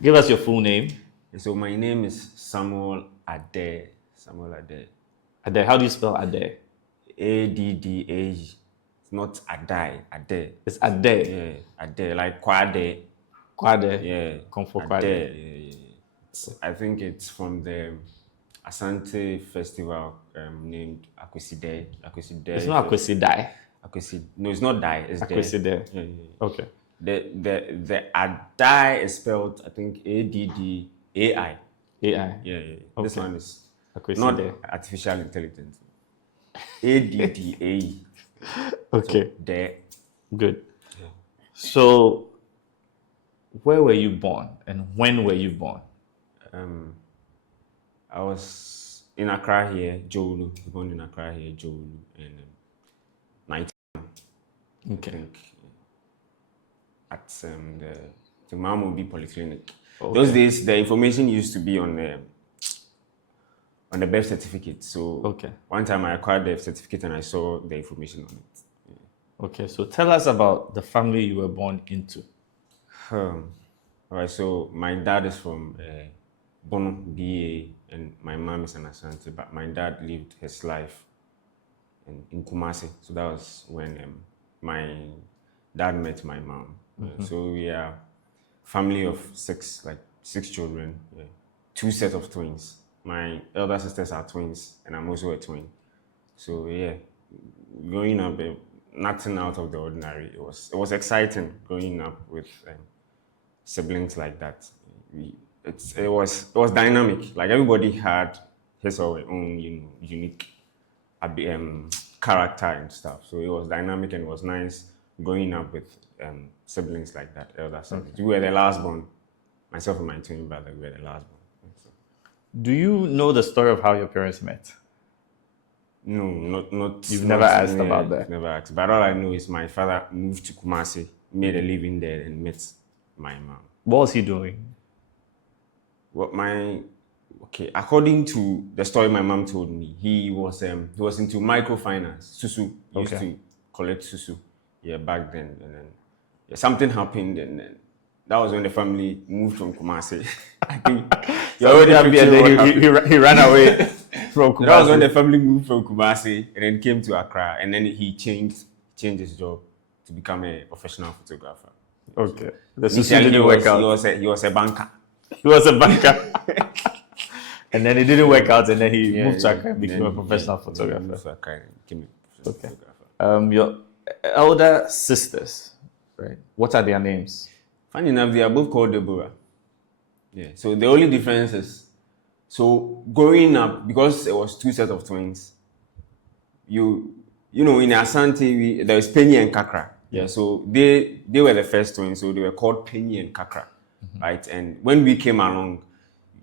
Give us your full name. So my name is Samuel Addae. Samuel Addae. Addae. How do you spell Addae? Addae. It's not Addae. Addae. It's Addae. Yeah, Addae. Like Kwade. Kwade. Yeah. Come for Addae. Kwade. Yeah. I think it's from the Asante festival named Akweside. It's not Akweside. No, it's not die. It's Akweside. Yeah. Okay. The Addae is spelled, I think, Addai. AI. Yeah. Okay. This one is Akweside. not artificial intelligence. Addae. Okay. So, there. Good. Yeah. So, where were you born and when were you born? I was in Accra here, Jolu. Born in Accra here, Jolu, in 19. Okay. I think, at the Mamobi Polyclinic. Okay. Those days, the information used to be on the birth certificate. So okay. One time I acquired the certificate and I saw the information on it. Yeah. Okay, so tell us about the family you were born into. All right, so my dad is from Bono, BA, and my mom is an Asante, but my dad lived his life in Kumasi. So that was when my dad met my mom. Mm-hmm. So we are family of six children, 2 sets of twins. My elder sisters are twins, and I'm also a twin. So yeah, growing up, nothing out of the ordinary. It was exciting growing up with siblings like that. It was dynamic. Like everybody had his or her own, unique character and stuff. So it was dynamic and it was nice growing up with siblings like that, elder siblings. Okay. We were the last born. Myself and my twin brother, we were the last born. So. Do you know the story of how your parents met? No, not. You've never asked about that? Never asked. But all I know is my father moved to Kumasi, made a living there, and met my mom. What was he doing? According to the story my mom told me, he was into microfinance, susu. He used to collect susu, back then. And then something happened, and then that was when the family moved from Kumasi. I think he ran away from Kumasi. That was when the family moved from Kumasi and then came to Accra, and then he changed his job to become a professional photographer. Okay. The susu didn't work out. He was a banker. He was a banker. And then it didn't work out, and then he moved to Accra and became a professional photographer. Moved to Accra and became a professional photographer. Your elder sisters, right? What are their names? Funny enough, they are both called Deborah. Yeah. So the only difference is, so growing up, because it was 2 sets of twins, you know, in Asante, there was Penny and Kakra. Yeah. So they were the first twins, so they were called Penny and Kakra, right? And when we came along,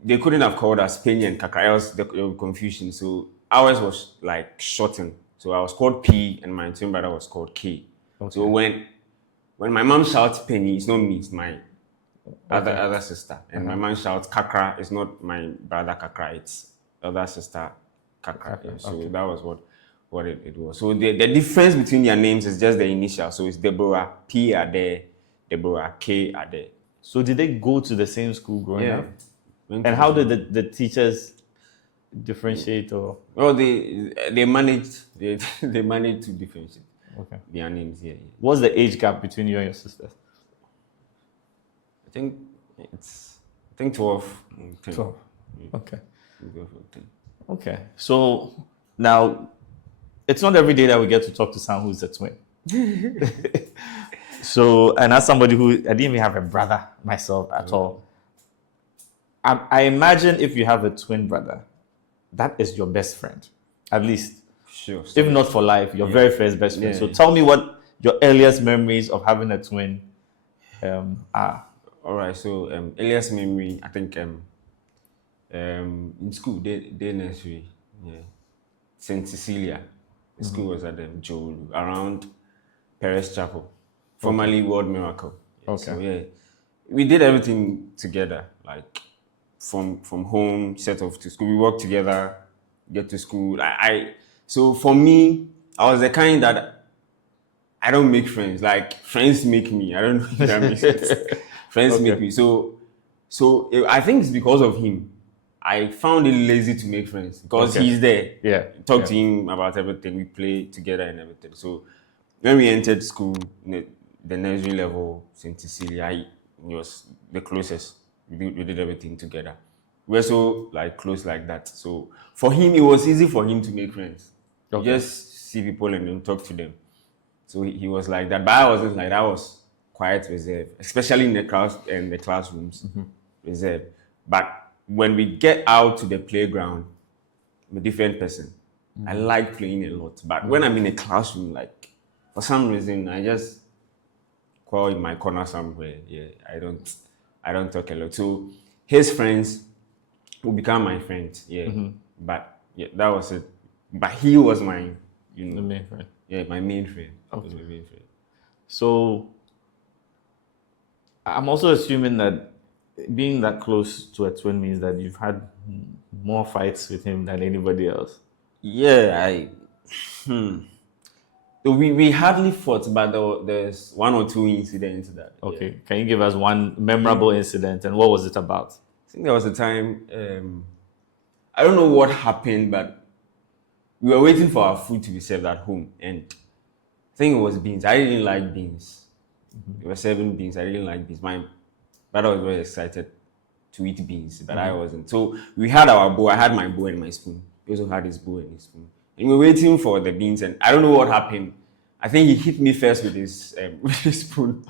they couldn't have called us Penny and Kakra, else there was confusion. So ours was like shortened. So I was called P, and my twin brother was called K. Okay. So when my mom shouts Penny, it's not me, it's my other sister. And my mom shouts Kakra, it's not my brother Kakra, it's other sister Kakra. Yeah. So that was what it was. So the difference between their names is just the initial. So it's Deborah P Addae, Deborah K Addae. So did they go to the same school growing up? And how did the teachers differentiate? Or they managed they managed to differentiate. Okay. Their names, yeah. What's the age gap between you and your sisters? I think 12. 12. Okay. 12 or 10. Okay. So now, it's not every day that we get to talk to someone who's a twin. So, and as somebody who, I didn't even have a brother myself at all. I imagine if you have a twin brother, that is your best friend, at least. Sure. If not for life, your very first best friend. So tell me what your earliest memories of having a twin are. All right. So earliest memory, I think in school, day nursery, St. Cecilia. The school was at Jolu, around Paris Chapel, formerly World Miracle. Okay. So we did everything together, like from home, set off to school. We worked together, get to school. So for me, I was the kind that I don't make friends. Like friends make me. I don't know if that makes sense. Friends make me. So So I think it's because of him. I found it lazy to make friends because Okay. he's there. Yeah. Talk to him about everything. We play together and everything. So when we entered school, the nursery level, St. Cecilia, he was the closest. We did everything together. We're so like close like that. So for him, it was easy for him to make friends. You Okay. just see people and then talk to them. So he was like that. But I wasn't like that. I was quite reserved, especially in the classrooms, reserved. But when we get out to the playground, I'm a different person. I like playing a lot. But when I'm in a classroom, like for some reason, I just crawl in my corner somewhere. Yeah, I don't talk a lot. So his friends will become my friends. Yeah, but yeah, that was it. But he was my, The main friend. yeah, my main friend. He was Okay. my main friend. So I'm also assuming that being that close to a twin means that you've had more fights with him than anybody else. Yeah, we hardly fought, but there's one or two incidents that. Okay. Yeah. Can you give us one memorable incident and what was it about? I think there was a time. I don't know what happened, but we were waiting for our food to be served at home, and I think it was beans. I didn't like beans. They were serving beans. I didn't like beans. My brother was very excited to eat beans, but I wasn't. So we had our bowl. I had my bowl and my spoon. He also had his bowl and his spoon. And we were waiting for the beans, and I don't know what happened. I think he hit me first with his with his spoon,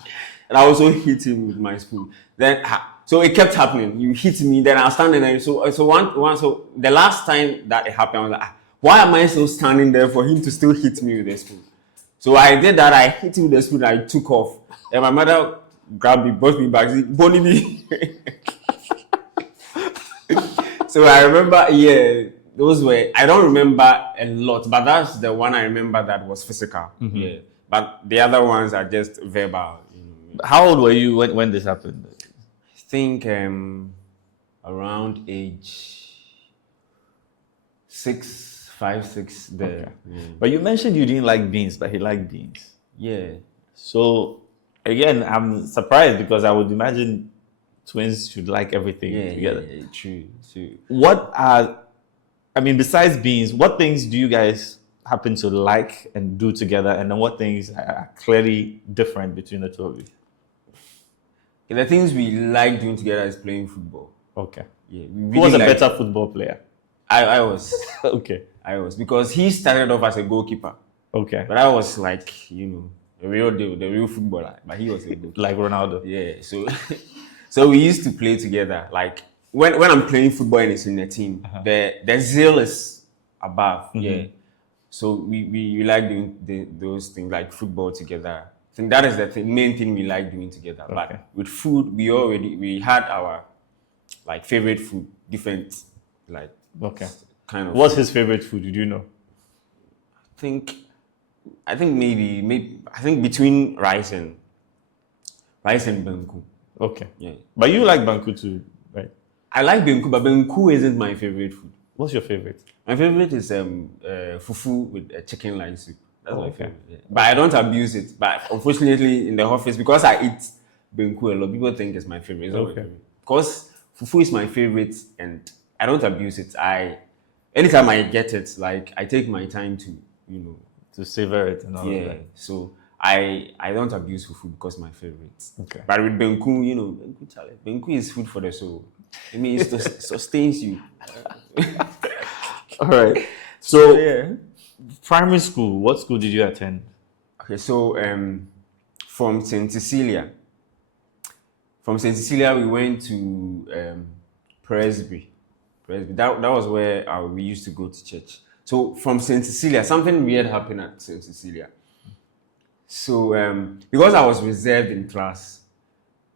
and I also hit him with my spoon. Then so it kept happening. You hit me, then I was standing there. So so the last time that it happened, I was like, why am I still standing there for him to still hit me with the spoon? So I did that. I hit him with the spoon. I took off, and my mother grabbed me, brought me back, boned me. So I remember, yeah, those were, I don't remember a lot, but that's the one I remember that was physical. Yeah. But the other ones are just verbal. How old were you when this happened? I think around age 5, 6 there. Okay. But you mentioned you didn't like beans, but he liked beans. Yeah. So again, I'm surprised because I would imagine twins should like everything together. Yeah, true. What are, I mean, besides beans, what things do you guys happen to like and do together? And then what things are clearly different between the two of you? The things we like doing together is playing football. Okay. Yeah. Who was a better football player? I was. Okay. I was. Because he started off as a goalkeeper. Okay. But I was like, the real deal, the real footballer. But he was a goalkeeper. Like Ronaldo. Yeah. So so we used to play together. Like when I'm playing football and it's in a team, the zeal is above. Yeah. So we like doing those things like football together. I think that is the main thing we like doing together. Okay. But with food, we had our like favorite food, different like kind of. What's his favorite food? Did you know? I think maybe I think between rice and banku. Okay. Yeah. But you like banku too, right? I like banku, but banku isn't my favorite food. What's your favorite? My favorite is fufu with chicken line soup. That's my okay. favorite. Yeah. But I don't abuse it. But unfortunately, in the office, because I eat banku a lot, people think it's my favorite. It's not my favorite. Because fufu is my favorite, and I don't abuse it. Anytime I get it, like I take my time to to savor it and all of that. So I don't abuse fufu because my favorite. Okay. But with benku, benku is food for the soul. I mean, it sustains you. All right. So primary school. What school did you attend? Okay, so from St. Cecilia. From St. Cecilia, we went to Presby. That was where we used to go to church. So from St. Cecilia, something weird happened at St. Cecilia. So because I was reserved in class,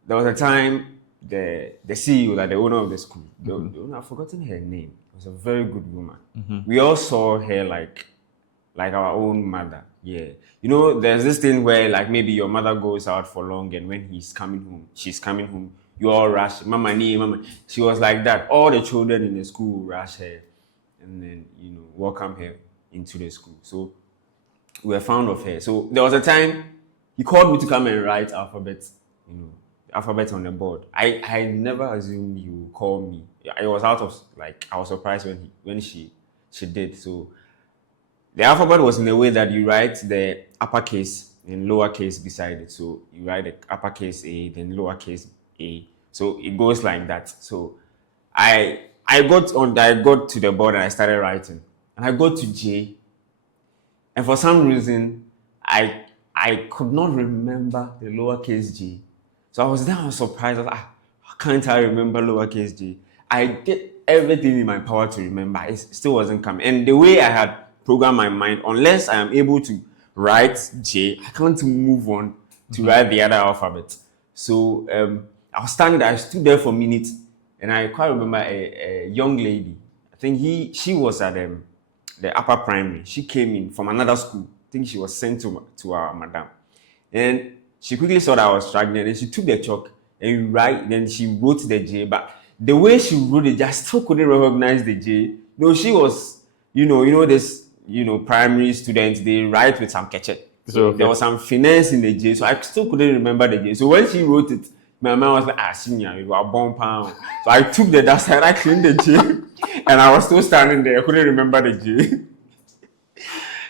there was a time the CEO, like the owner of the school, the owner, I've forgotten her name. It was a very good woman. We all saw her like our own mother. Yeah. There's this thing where like maybe your mother goes out for long and when she's coming home, you all rush, mama. She was like that. All the children in the school rush her and then, welcome her into the school. So we were fond of her. So there was a time he called me to come and write alphabet, alphabet on the board. I never assumed you would call me. I was out of like I was surprised when she did. So the alphabet was in a way that you write the uppercase and lowercase beside it. So you write the uppercase A, then lowercase a. So it goes like that. So I got to the board and I started writing. And I got to J. And for some reason, I could not remember the lowercase J. So I was surprised. I was like, how can't I remember lowercase J? I did everything in my power to remember. It still wasn't coming. And the way I had programmed my mind, unless I am able to write J, I can't move on to write the other alphabet. So I was standing there, I stood there for a minute, and I quite remember a young lady. I think she was at the upper primary. She came in from another school. I think she was sent to our madam. And she quickly saw that I was struggling, and she took the chalk and then she wrote the J. But the way she wrote it, I still couldn't recognize the J. No, she was, this, primary students, they write with some catchet. So there was some finesse in the J, so I still couldn't remember the J. So when she wrote it, my mind was like, senior, you are born pound. So I took the dust and I cleaned the J, and I was still standing there. I couldn't remember the J.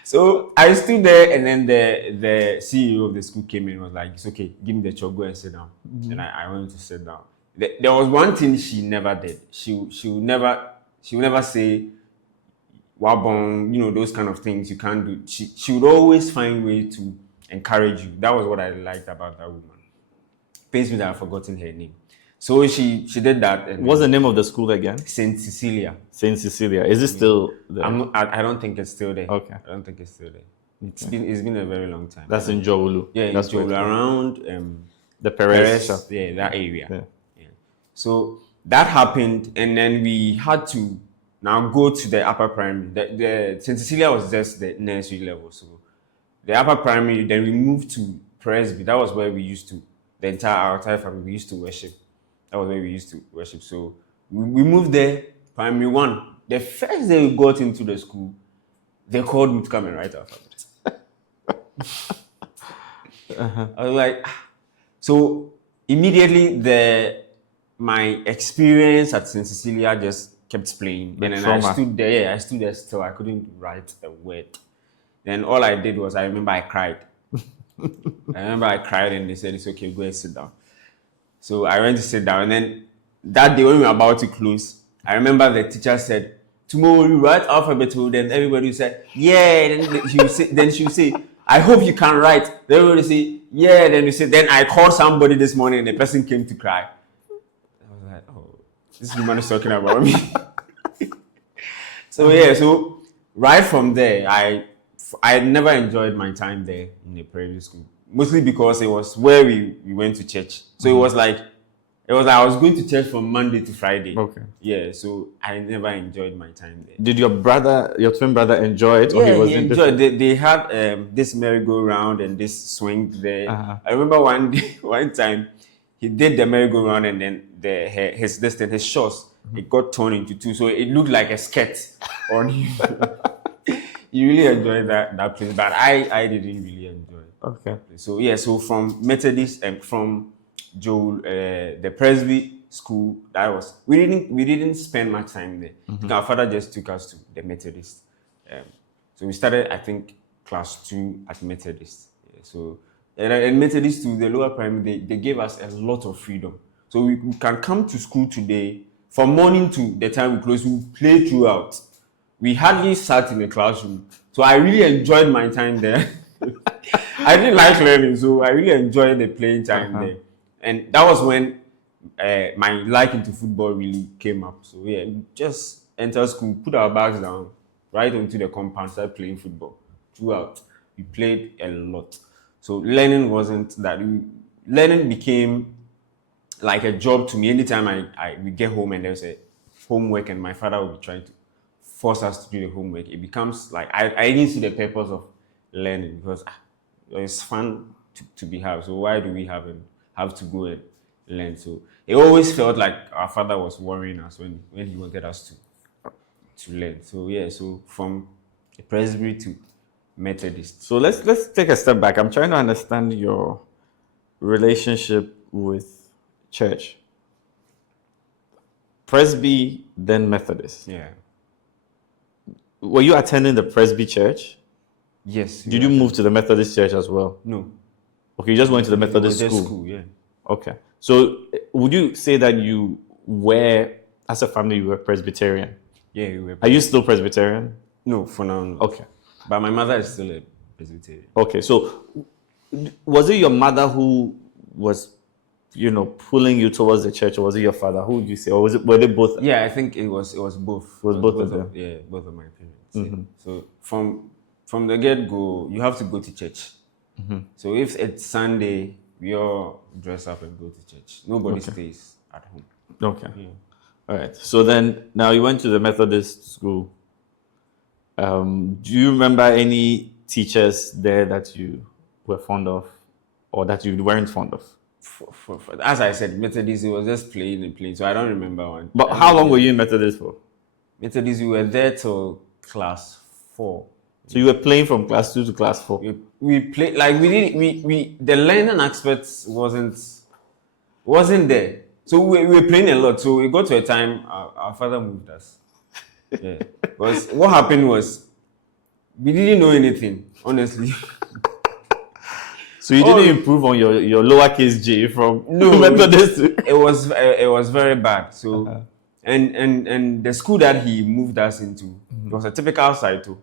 So I stood there, and then the CEO of the school came in and was like, it's okay, give me the chalk, go and sit down. And I went to sit down. There was one thing she never did. She would never say, wabong, those kind of things you can't do. She would always find way to encourage you. That was what I liked about that woman. Pains me that I've forgotten her name. So she did that. What's the name of the school again? Saint Cecilia. Saint Cecilia. Is it still there? I don't think it's still there. Okay. I don't think it's still there. It's been a very long time. That's in Jowulu. Yeah, that's Jowulu, around the Perez. Yeah, that area. Yeah. So that happened, and then we had to now go to the upper primary. The Saint Cecilia was just the nursery level. So the upper primary, then we moved to Presby. That was where we used to, our entire family, we used to worship. That was where we used to worship. So we moved there, primary one. The first day we got into the school, they called me to come and write alphabet. I was like, so immediately my experience at St. Cecilia just kept playing. And then I stood there still. I couldn't write a word. Then all I did was, I remember I cried. And they said, it's okay, go and sit down. So I went to sit down, and then that day when we were about to close, I remember the teacher said, tomorrow you write alphabet, then everybody would say, yeah, then she would say, I hope you can write. Then everybody would say, yeah, then I called somebody this morning and the person came to cry. I was like, oh, this woman is talking about me. So right from there, I never enjoyed my time there in the private school. Mostly because it was where we went to church. So it was like I was going to church from Monday to Friday. Okay. Yeah, so I never enjoyed my time there. Did your twin brother enjoy it? Yeah, or he enjoyed it. They had this merry-go-round and this swing there. Uh-huh. I remember one time, he did the merry-go-round, and then his shorts, it got torn into two. So it looked like a skirt on him. He really enjoyed that place, but I didn't really enjoy it. Okay. So from Methodist and from the Presby school, we didn't spend much time there. Mm-hmm. Our father just took us to the Methodist. So we started, I think, class 2 at Methodist. Yeah, so and Methodist to the lower primary, they gave us a lot of freedom. So we can come to school today, from morning to the time we close, we play throughout. We hardly sat in the classroom. So I really enjoyed my time there. I didn't like learning, so I really enjoyed the playing time there. And that was when my like into football really came up. So yeah, we just enter school, put our bags down, right onto the compound, started playing football throughout. We played a lot. So learning wasn't that. Learning became like a job to me. Anytime we get home and there's a homework and my father would be trying to force us to do the homework, it becomes like I didn't see the purpose of learning, because it's fun to be had. So why do we have to go and learn? So it always felt like our father was worrying us when he wanted us to learn. So yeah, so from a Presbytery to Methodist. So let's take a step back. I'm trying to understand your relationship with church. Presby, then Methodist. Yeah. Were you attending the Presby church? Yes. Did you move to the Methodist church as well? No. Okay, you just went to the Methodist It was just school. Yeah. Okay. So would you say that you were, as a family, you were Presbyterian? Yeah, we were. Are you still Presbyterian? No, for now. No. Okay. But my mother is still a Presbyterian. Okay. So was it your mother who was, pulling you towards the church, or was it your father? Who would you say? Or were they both? Yeah, I think it was both. It was both of them. Yeah, both of my parents. Yeah. So from the get-go, you have to go to church. So if it's Sunday, we all dress up and go to church. Nobody stays at home. Okay. Yeah. All right. So then, now you went to the Methodist school. Do you remember any teachers there that you were fond of, or that you weren't fond of? As I said, Methodist, it was just playing and playing. So I don't remember one. But how long were you in Methodist for? Methodist, we were there till class 4. So you were playing from class 2 to class 4. We played like we the learning aspects wasn't there. So we were playing a lot. So we got to a time our father moved us. Yeah. Because what happened was we didn't know anything, honestly. So you didn't improve on your lowercase j from Methodist to... It was very bad. So and the school that he moved us into, it was a typical SYDE.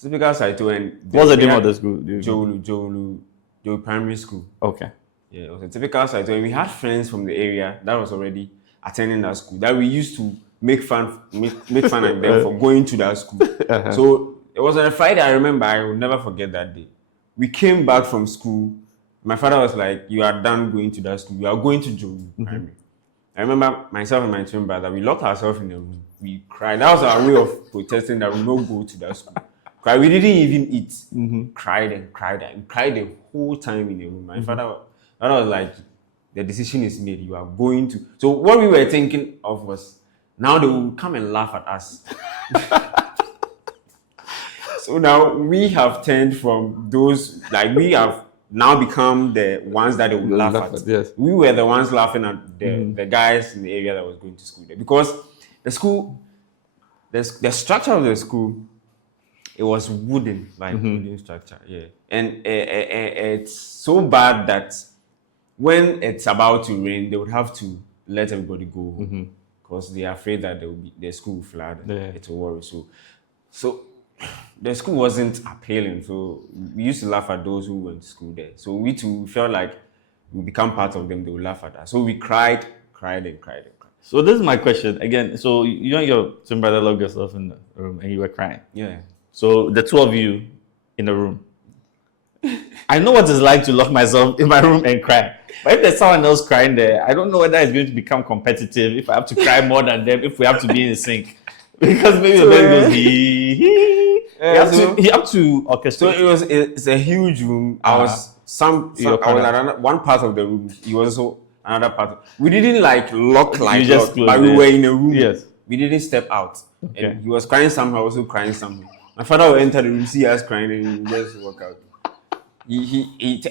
Typical SYDE, and what's the name of the school? Jolu Primary School. Okay. Yeah, it was a typical SYDE, and we had friends from the area that was already attending that school that we used to make fun of them for going to that school. So it was on a Friday. I remember. I will never forget that day. We came back from school. My father was like, "You are done going to that school. You are going to Jolu Primary." I remember myself and my twin brother, we locked ourselves in a room. We cried. That was our way of protesting that we will not go to that school. Cried. We didn't even eat. Cried and cried and cried the whole time in the room. My father was like, the decision is made. You are going to. So what we were thinking of was, now they will come and laugh at us. So now we have turned from those, like we have now become the ones that they would laugh at. Yes. We were the ones laughing at the guys in the area that was going to school there, because the school, the structure of the school, it was wooden, like wooden structure, yeah. And it's so bad that when it's about to rain, they would have to let everybody go because they are afraid that the school will flood. Yeah. It's a worry. So the school wasn't appealing, so we used to laugh at those who went to school there. So we too felt like we become part of them, they would laugh at us. So we cried. So this is my question again. So you and your twin brother locked yourself in the room and you were crying. Yeah. So the two of you in the room. I know what it's like to lock myself in my room and cry. But if there's someone else crying there, I don't know whether it's going to become competitive, if I have to cry more than them, if we have to be in sync. Because maybe the baby goes he have to orchestrate. So it's a huge room. I was at one part of the room. He was also another part. We didn't lock, but we were in a room. Yes. We didn't step out. Okay. And he was crying somehow, also crying somehow. My father would enter the room, see us crying, and he just walk out.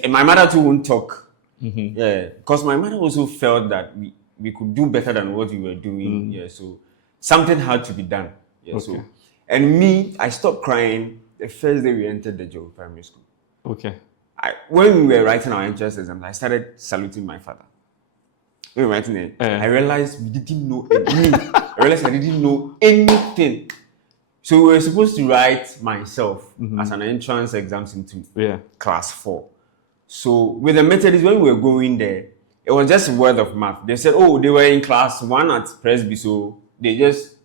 My mother too won't talk. Yeah, because my mother also felt that we could do better than what we were doing. Yeah, so something had to be done. Yeah, Okay. so and me, I stopped crying the first day we entered the Jolu Primary School. Okay. When we were writing our entrance exams, I started saluting my father. When we were writing it, I realized we didn't know anything. I realized I didn't know anything. So we were supposed to write myself as an entrance exams into class 4. So with the Methodists, when we were going there, it was just word of mouth. They said, oh, they were in class 1 at Presby, so they just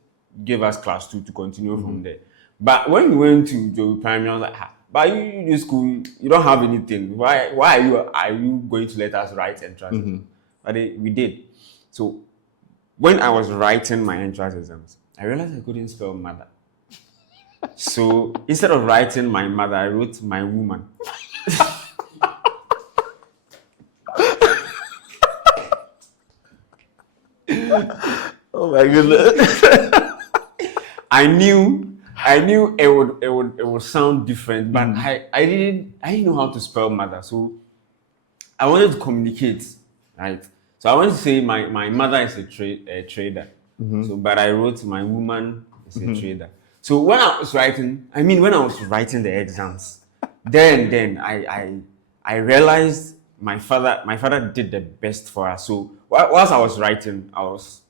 gave us class 2 to continue from there. But when we went to Jolu Primary, I was like, but you this school, you don't have anything. Why are you going to let us write entrance? But we did. So when I was writing my entrance exams, I realized I couldn't spell mother. So instead of writing my mother, I wrote my woman. Oh my goodness. I knew it would sound different, but I didn't know how to spell mother. So I wanted to communicate, right? So I want to say my mother is a trader. So, but I wrote my woman is a trader. So when I was writing, when I was writing the exams, then I realized my father did the best for us. So whilst I was writing, I was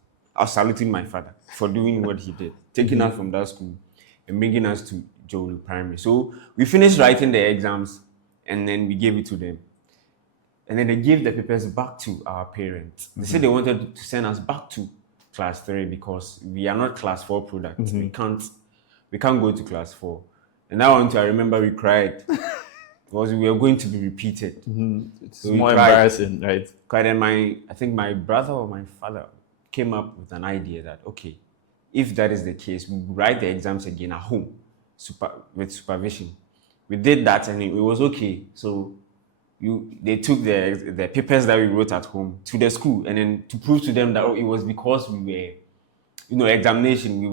saluting my father for doing what he did, taking us from that school and bringing us to Jolu Primary. So we finished writing the exams and then we gave it to them. And then they gave the papers back to our parents. They said they wanted to send us back to class 3 because we are not class 4 products. We can't go to class 4. And that one too, I remember we cried because we were going to be repeated. It's So we more cried. embarrassing, right? Cried, and I think my brother or my father came up with an idea that, okay, if that is the case, we write the exams again at home with supervision. We did that and it was okay. So they took the papers that we wrote at home to the school, and then to prove to them that it was because we were, examination, we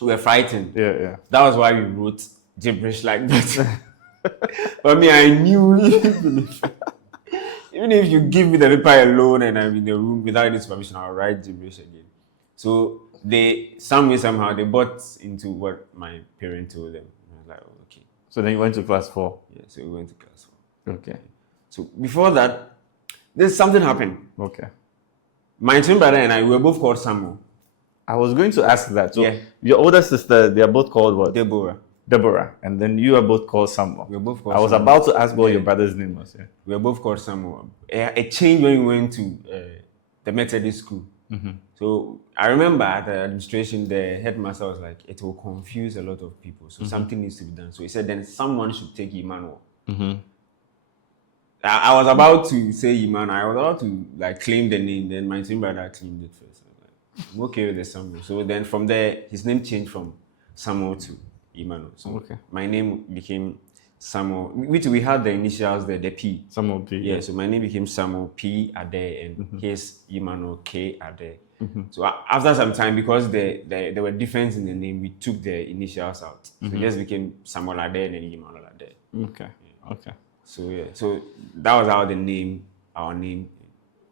were frightened. Yeah. That was why we wrote gibberish like that. But me, I knew even if you give me the paper alone and I'm in the room without any supervision, I'll write gibberish again. So somehow they bought into what my parents told them. I was like, oh, okay. So then you went to class 4. Yeah, so we went to class 4. Okay. So before that, there's something happened. Okay. My twin brother and I were both called Samuel. I was going to ask that. So Yeah. your older sister, they are both called what? Deborah. And then you are both called Samuel. We were both called I was Samuel. about to ask what your brother's name was. Yeah. We were both called Samuel. A change when we went to the Methodist school. So I remember at the administration, the headmaster was like, it will confuse a lot of people. So something needs to be done. So he said, then someone should take Emmanuel. I was about to say Emmanuel. I was about to claim the name. Then my twin brother claimed it first. I was like, I'm okay with the Samuel. So then from there, his name changed from Samuel to Emmanuel. So Okay. my name became Samuel, which we had the initials there, the P. Samuel P. Yeah, so my name became Samuel P. Addae, and his Emmanuel K. Addae. So after some time, because there were differences in the name, we took the initials out. So it just became Samuel Addae and then Emmanuel Addae. Okay. Okay. So yeah, so that was how our name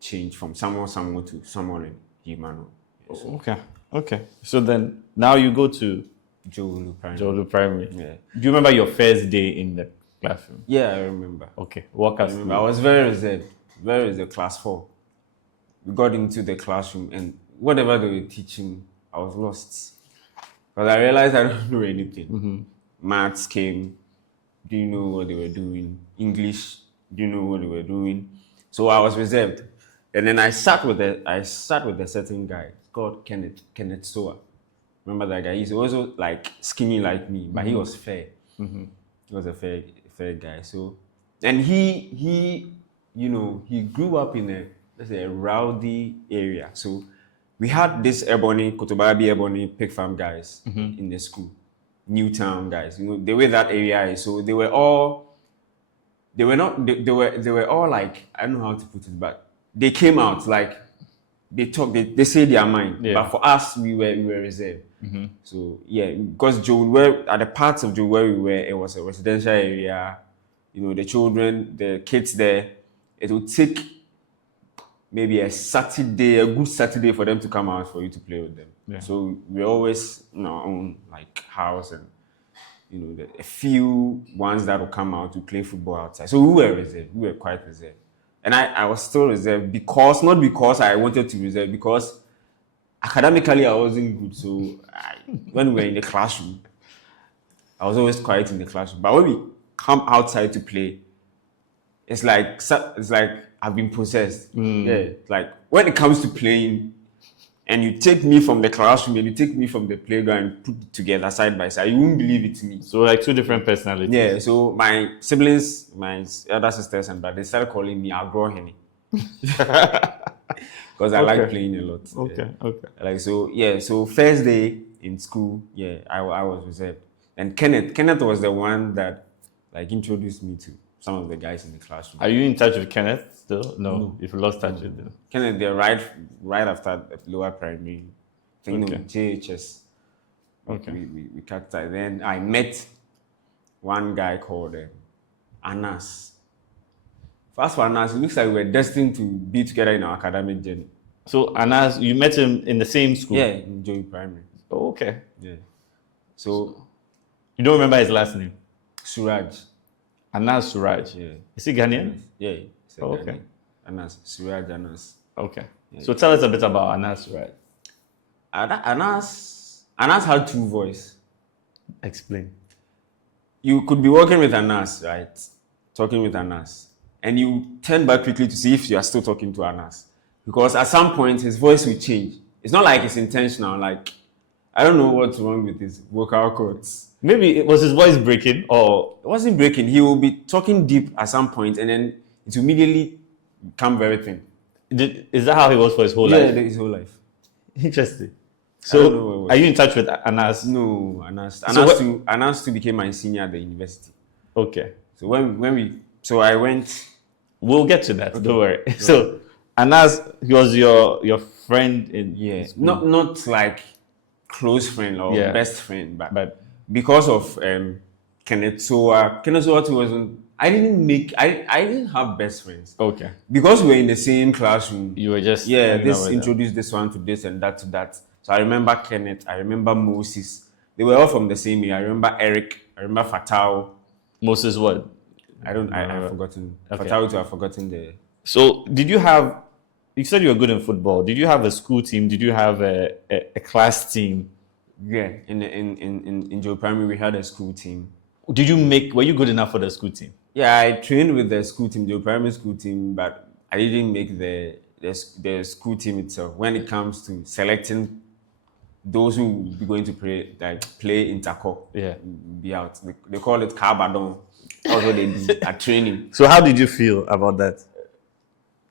changed from Samuel to Samuel and Emmanuel. Yeah, so Okay. So then now you go to Jolu Primary. Primary. Yeah. Do you remember your first day in the classroom? Yeah, I remember. Okay. Walk us through. I was very reserved, class 4. We got into the classroom and whatever they were teaching, I was lost. Because I realized I don't know anything. Maths came, didn't know what they were doing. English, didn't know what they were doing. So I was reserved. And then I sat with a certain guy called Kenneth Soa. Remember that guy? He's also skinny like me, but he was fair. He was a fair guy. So, and he grew up in a rowdy area. So we had this Kotobabi pig farm guys in the school, Newtown guys. The way that area is. So they were all like, I don't know how to put it, but they came out they talk, they say their mind. Yeah. But for us, we were reserved. So yeah, because at the parts of Joe where we were, it was a residential area. The children, the kids there, it would take maybe a good Saturday for them to come out for you to play with them. Yeah. So we're always in our own house, and a few ones that will come out to play football outside. So we were reserved. We were quite reserved. And I was still reserved not because I wanted to reserve, because academically I wasn't good. So when we were in the classroom, I was always quiet in the classroom. But when we come outside to play, it's like I've been possessed. Yeah, when it comes to playing, and you take me from the classroom and you take me from the playground and put it together side by side, you won't believe it to me. So two different personalities. Yeah, so my siblings, my elder sisters and brothers, they started calling me Agro Henny. Because I like playing a lot. Okay. So first day in school, I was reserved. And Kenneth was the one that introduced me to some of the guys in the classroom. Are you in touch with Kenneth still? No. You've lost touch with him. Kenneth, they're right after lower primary. I think JHS. Okay. We cut that. Then I met one guy called Anas. Fast for Anas, it looks like we were destined to be together in our academic journey. So Anas, you met him in the same school? Yeah, in Joey Primary. Oh, okay. Yeah. So You don't remember his last name? Suraj. Anas Suraj. Yeah. Is he Ghanaian? Yeah. Oh, okay. Anas. Suraj Anas. Okay. So tell us a bit about Anas Suraj. Anas had two voices. Explain. You could be working with Anas, right? Talking with Anas. And you turn back quickly to see if you are still talking to Anas. Because at some point, his voice will change. It's not like it's intentional. Like, I don't know what's wrong with his vocal cords. Maybe it was his voice breaking or... It wasn't breaking. He will be talking deep at some point and then it will immediately become very thin. Is that how he was for his whole life? Yeah, his whole life. Interesting. So, are you in touch with Anas? No, Anas. Anas too became my senior at the university. Okay. So I went. We'll get to that. Okay. Don't worry. Yeah. So Anas, he was your friend in school. Not like close friend or best friend, but because of Kenneth Soa too wasn't. I didn't have best friends. Okay. Because we were in the same classroom. You were just this introduced this one to this and that to that. So I remember Kenneth, I remember Moses. They were all from the same year. I remember Eric, I remember Fatao. Moses what? I've forgotten. Okay. Fatao too, I've forgotten the... So you said you were good in football. Did you have a school team? Did you have a class team? Yeah, in Joe Primary we had a school team. Were you good enough for the school team? Yeah, I trained with the school team, the primary school team, but I didn't make the school team itself. When it comes to selecting those who will be going to play interco, be out. They call it carbadon. That's what they do at training. So how did you feel about that?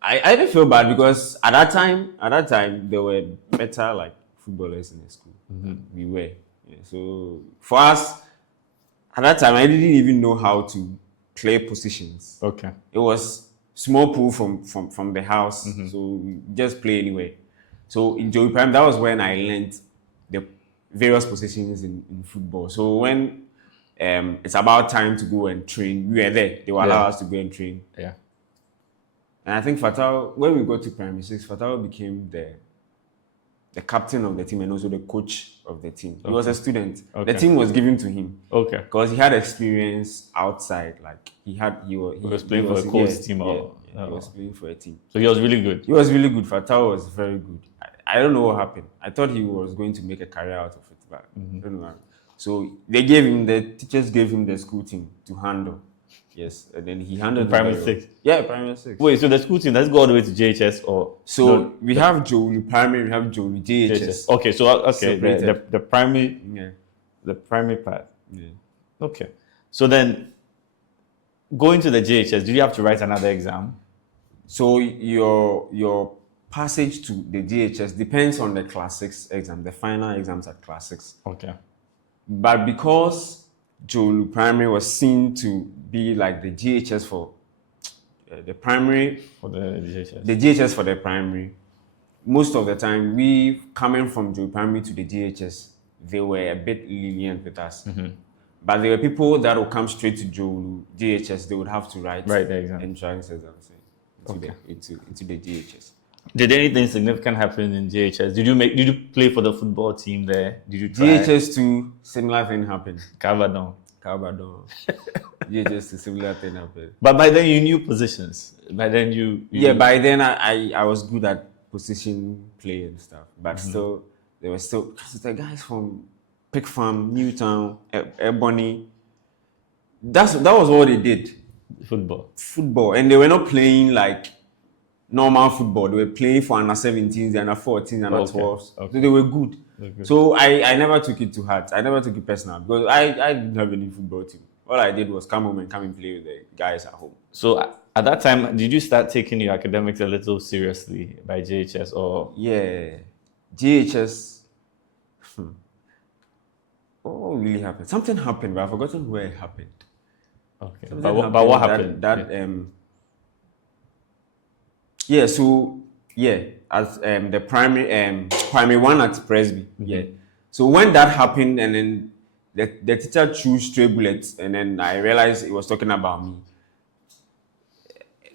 I didn't feel bad because at that time there were better like footballers in the school. Mm-hmm. We were. Yeah, so for us, at that time I didn't even know how to play positions. Okay. It was small pool from the house, so we just play anyway. So in Joey Prime, that was when I learned the various positions in football. So when it's about time to go and train, we were there. They will allow us to go and train. Yeah. And I think Fatao, when we got to Primary 6, Fatao became the captain of the team and also the coach of the team. He was a student. Okay. The team was given to him. Okay. Because he had experience outside. Like he was playing for a coach team. He was playing for a team. So he was really good. He was really good. Fatao was very good. I don't know what happened. I thought he was going to make a career out of it, but I don't know. So the teachers gave him the school team to handle. Yes, and then he handled Primary 6. Yeah, Primary 6. Wait, so the school team, let's go all the way to JHS or... So we have Joey Primary, we have Joey JHS. Okay, so the primary... Yeah. The primary part. Yeah. Okay. So then, going to the JHS, did you have to write another exam? So your passage to the JHS depends on the Class 6 exam, the final exams at Class 6. Okay. But because Joey Primary was seen to be like the GHS for the primary, for the GHS. The GHS for the primary, most of the time, we coming from Joey Primary to the GHS, they were a bit lenient with us. Mm-hmm. But there were people that would come straight to GHS, they would have to write the exam. Entrance exams into the GHS. Did anything significant happen in GHS? Did you play for the football team there? Did you try? GHS too, similar thing happened. Carbadon. GHS too, similar thing happened. But by then you knew positions. By then by then I was good at position play and stuff. But still, there were still the guys from Pig Farm, Newtown, Ebony. That was all they did. Football. And they were not playing like normal football. They were playing for under 17s, under 14s, under 12s. Okay. So they were good. So I never took it to heart. I never took it personal because I didn't have any football team. All I did was come home and play with the guys at home. So at that time, did you start taking your academics a little seriously by JHS or? Yeah, JHS. What really happened? Something happened, but I've forgotten where it happened. Okay, but what happened? As the primary one at Presby. Mm-hmm. Yeah. So when that happened, and then the teacher chose stray bullets, and then I realized it was talking about me.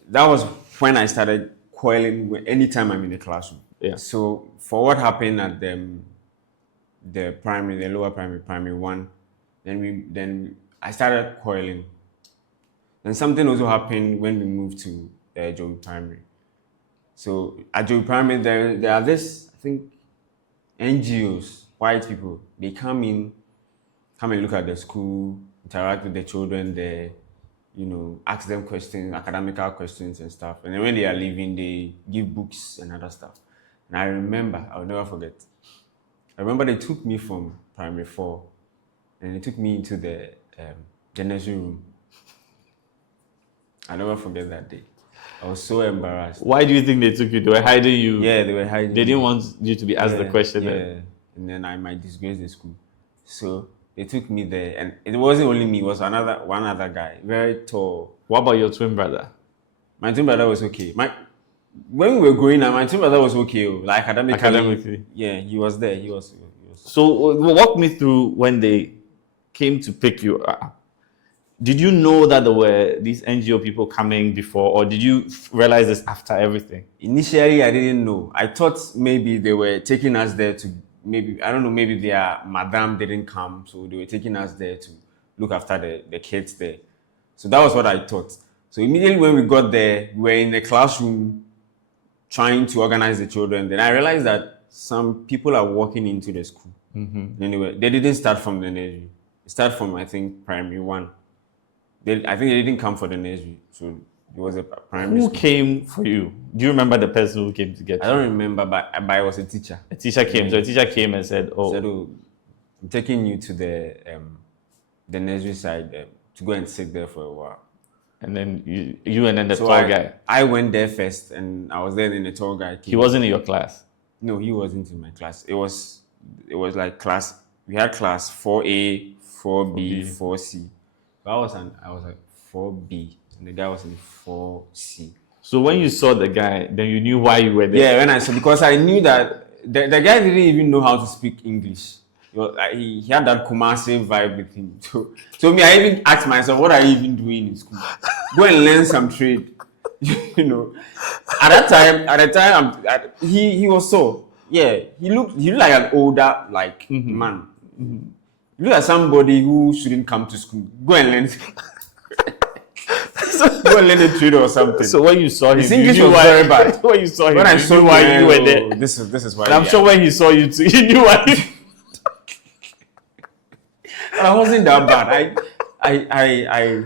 that was when I started quarreling anytime I'm in the classroom. Yeah. So for what happened at the lower primary one, then I started quarreling. Then something also happened when we moved to Joey Primary. So at Joey Primary, there are this, I think, NGOs, white people. They come and look at the school, interact with the children there, ask them questions, academical questions and stuff. And then when they are leaving, they give books and other stuff. And I remember, I'll never forget. I remember they took me from primary 4 and they took me into the nursery room. I'll never forget that day. I was so embarrassed. Why do you think they took you? They were hiding you. Yeah, they were hiding. They didn't want you to be asked the question. Yeah, and then I might disgrace the school. So they took me there, and it wasn't only me. It was one other guy, very tall. What about your twin brother? My twin brother was okay. When we were growing up, my twin brother was okay. Like academically. Yeah, he was there. He was. So walk me through when they came to pick you up. Did you know that there were these NGO people coming before, or did you realize this after everything? Initially, I didn't know. I thought maybe they were taking us there to maybe their madam didn't come, so they were taking us there to look after the kids there. So that was what I thought. So immediately when we got there, we were in the classroom trying to organize the children. Then I realized that some people are walking into the school. Mm-hmm. Anyway, they didn't start from the nursery. They started from, I think, primary 1. I think they didn't come for the nursery, so it was a primary Who school. came for you? Do you remember the person who came to get you? I don't remember, but I was a teacher. A teacher came. So a teacher came and said, I'm taking you to the nursery side to go and sit there for a while. And then you and then the tall guy. I went there first, and I was there, and the tall guy came. He wasn't in your class? No, he wasn't in my class. It was like class. We had class 4A, 4B, 4C. I was like 4B, and the guy was in 4C. So when you saw the guy, then you knew why you were there? Yeah, when I saw, because I knew that the guy didn't even know how to speak English. He had that Kumasi vibe with him. So me, I even asked myself, what are you even doing in school? Go and learn some trade. At that time, he was so, yeah, he looked like an older man. Mm-hmm. You look at somebody who shouldn't come to school. Go and learn. Go and learn a trade or something. So when you saw him, his English was very bad. When you saw him, when I saw why you were there. This is why. And I'm sure when he saw you too, he knew why. I wasn't that bad. I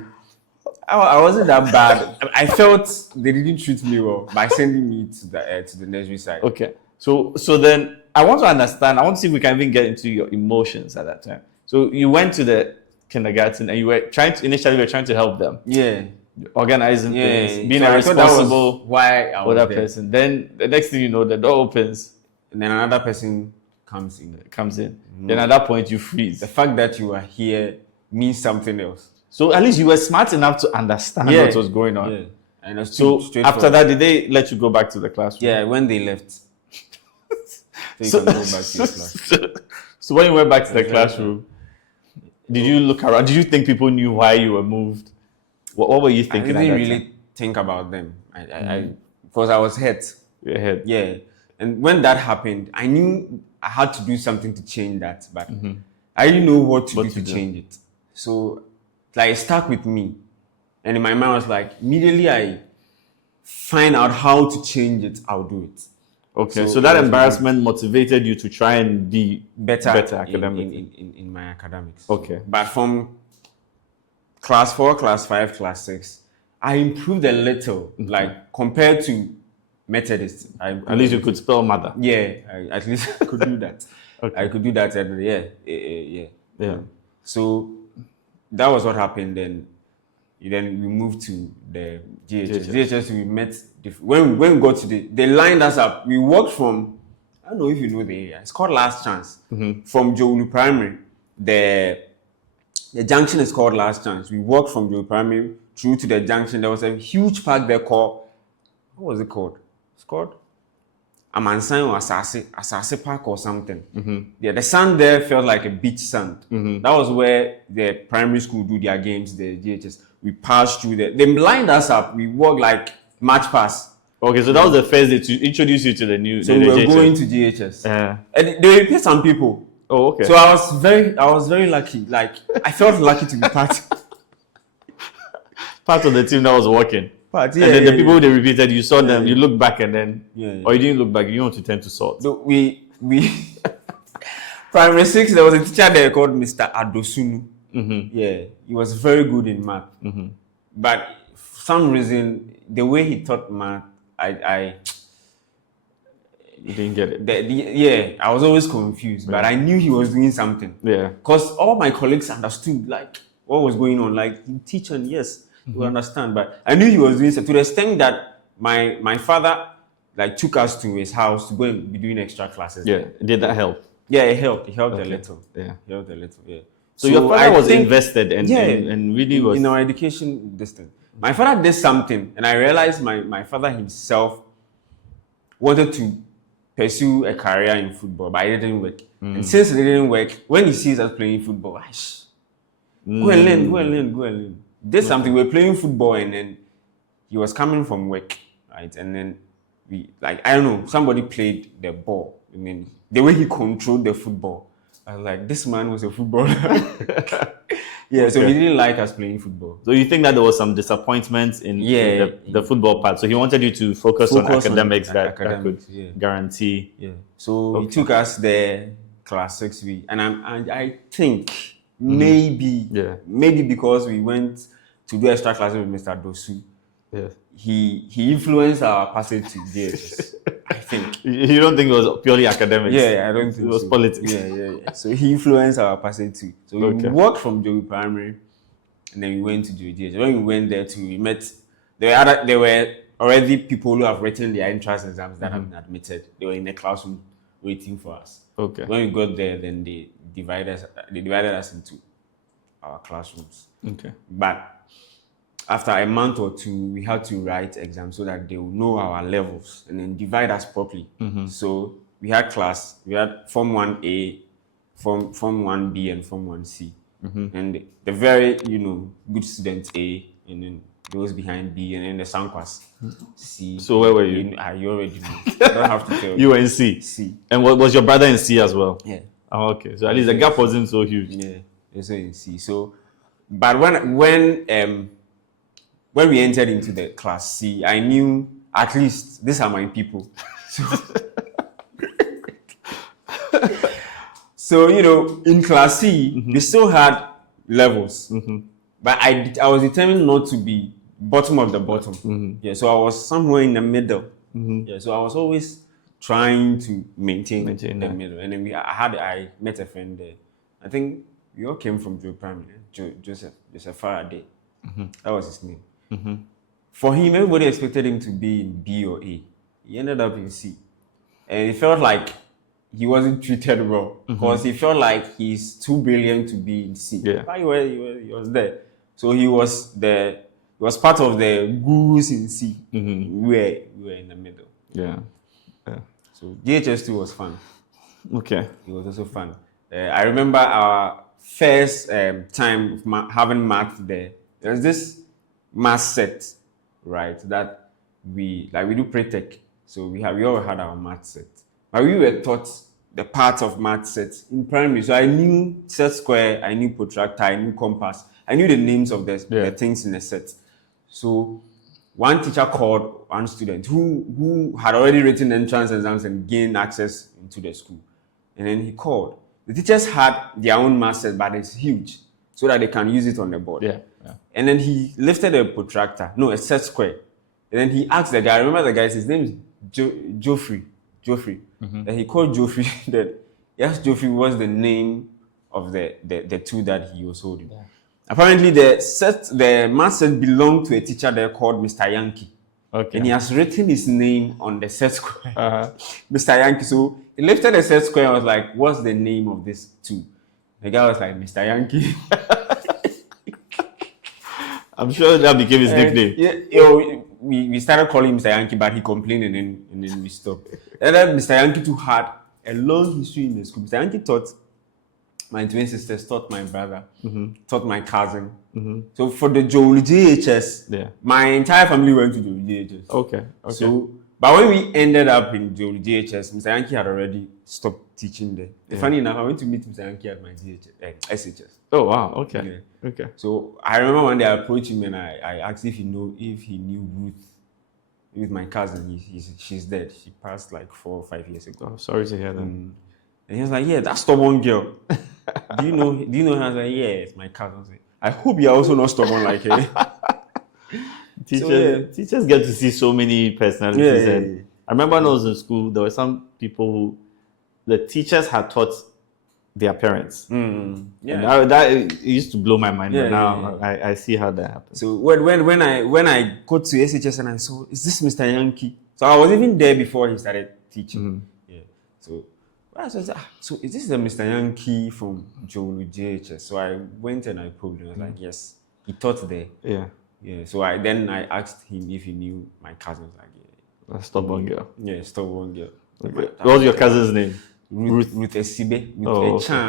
wasn't that bad. I felt they didn't treat me well by sending me to the nursery side. Okay. So then I want to understand. I want to see if we can even get into your emotions at that time. So you went to the kindergarten and you were trying to help them. Yeah. Organizing things, being a responsible older person. Then the next thing you know, the door opens. And then another person comes in. Mm-hmm. Then at that point you freeze. The fact that you are here means something else. So at least you were smart enough to understand what was going on. Yeah. And so after that, did they let you go back to the classroom? Yeah, when they left. So you can go back to your class. So when you went back to the classroom, did you look around? Did you think people knew why you were moved? What were you thinking? I didn't really think about them. Because I was hurt. Your head. Yeah. And when that happened, I knew I had to do something to change that, but I didn't know what to do to change it. So it stuck with me. And in my mind, I was like, immediately I find out how to change it, I'll do it. Okay, so that embarrassment motivated you to try and be better academically. In my academics. Okay. But from class 4, class 5, class 6, I improved a little, compared to Methodist. At least you could spell mother. Yeah, at least I could do that. Okay. I could do that. Yeah. So that was what happened then. Then we moved to the GHS. We met. When we got to they lined us up. We walked from, I don't know if you know the area. It's called Last Chance. Mm-hmm. From Jowulu Primary. The junction is called Last Chance. We walked from Jowulu Primary through to the junction. There was a huge park there called, what was it called? It's called Amansan or Asase Park or something. Mm-hmm. Yeah, the sand there felt like a beach sand. Mm-hmm. That was where the primary school do their games, the GHS. We passed through there. They lined us up. We walked March pass. Okay, so that was the first day to introduce you to the new. So the we were JHS. going to GHS. Yeah. And they replaced some people. Oh, okay. So I was very lucky. Like I felt lucky to be part of the team that was working. But And then the people they repeated, you saw them, you look back and then, Yeah. or you didn't look back, you want to tend to sort. So we primary 6, there was a teacher there called Mr. Adosunu. Yeah, he was very good in math. But for some reason, the way he taught math, You didn't get it. I was always confused, but I knew he was doing something. Yeah. Because all my colleagues understood like what was going on. Like you teach and yes, you understand. But I knew he was doing something to the extent that my father like took us to his house to go and be doing extra classes. Yeah. Did that help? Yeah, it helped. It helped a Okay. little. Yeah. It helped a little. Yeah. So your father I was think- invested and really was. in our education distance. My father did something, and I realized my father himself wanted to pursue a career in football, but it didn't work. And since it didn't work, when he sees us playing football, go and learn. Did something. We were playing football, and then he was coming from work, right? And then I don't know, somebody played the ball. I mean, the way he controlled the football, I was like, this man was a footballer. Yeah, so he didn't like us playing football. So you think that there was some disappointment in the football part? So he wanted you to focus on academics that could guarantee. Yeah. So he took us there, class 6. I think maybe because we went to do extra classes with Mr. Dosu. Yes. He influenced our passage to DHS. I think. You don't think it was purely academics? Yeah, I don't think it was so. politics. Yeah. So he influenced our passage too. So we walked from Joey Primary, and then we went to Joey DHS. When we went there too, we met. There were already people who have written their entrance exams that have been admitted. They were in the classroom waiting for us. Okay. When we got there, then they divided us into our classrooms. Okay. But after a month or two, we had to write exams so that they will know our levels and then divide us properly. So we had Form 1A, Form 1B, and Form 1C. And the very, good students A, and then those behind B, and then the Sankwas C. So where were you? You already know. I don't have to tell you. You were in C. C. And was your brother in C as well? Yeah. Oh, okay. So at least the gap wasn't so huge. Yeah, also in C. So, but when we entered into the class C, I knew at least these are my people. So in class C, we still had levels, but I was determined not to be bottom of the bottom. Yeah, so I was somewhere in the middle. Yeah, so I was always trying to maintain the middle. And then I met a friend there. I think we all came from Joe Primary, Joseph Faraday. That was his name. For him, everybody expected him to be in B or A. He ended up in C. And it felt like he wasn't treated well because he felt like he's too brilliant to be in C. Yeah. But he was there. So he was part of the gurus in C. We were in the middle. Yeah. So DHS2 was fun. Okay. It was also fun. I remember our first time having math there. There's this math set, right? That we do pre-tech. So we all had our math set. But we were taught the parts of math sets in primary. So I knew set square, I knew protractor, I knew compass. I knew the names of the things in the set. So one teacher called one student who had already written entrance exams and gained access into the school. And then he called. The teachers had their own math set, but it's huge, so that they can use it on the board. Yeah. And then he lifted a protractor, a set square. And then he asked the guy, I remember the guy, his name is Joffrey. And he called Joffrey that he asked Joffrey what's the name of the two that he was holding. Yeah. Apparently the math set belonged to a teacher there called Mr. Yankee. Okay. And he has written his name on the set square. Mr. Yankee. So he lifted the set square and was like, what's the name of this two? The guy was like, Mr. Yankee. I'm sure that became his nickname. Yeah, we started calling him Mr. Yankee, but he complained and then we stopped. And then Mr. Yankee too had a long history in the school. Mr. Yankee taught my twin sisters, taught my brother, taught my cousin. So for the geology HS, my entire family went to geology HS. Okay. So, but when we ended up in geology HS, Mr. Yankee had already stopped teaching there. Funny enough, I went to meet Mr. Yankee at my SHS. Oh wow. Okay. Okay. So I remember one day I approached him and I asked if he knew Ruth. With my cousin, she's dead. She passed like 4 or 5 years ago. Oh, sorry to hear that. And he was like, "Yeah, that stubborn girl. Do you know her?" I was like, "Yeah, it's my cousin." I hope you're also not stubborn like her. Teachers get to see so many personalities. I remember when I was in school, there were some people who the teachers had taught their parents. And that used to blow my mind. But now I see how that happens. So when I got to SHS and I saw, is this Mr. Yankee? So I was even there before he started teaching. So I was like, so is this the Mr. Yankee from Geology JHS? So I went and I probed him. I was like, yes, he taught there. So I asked him if he knew my cousin. Like, a stubborn girl. Yeah, stubborn girl. What was your cousin's name? Ruth Esibe.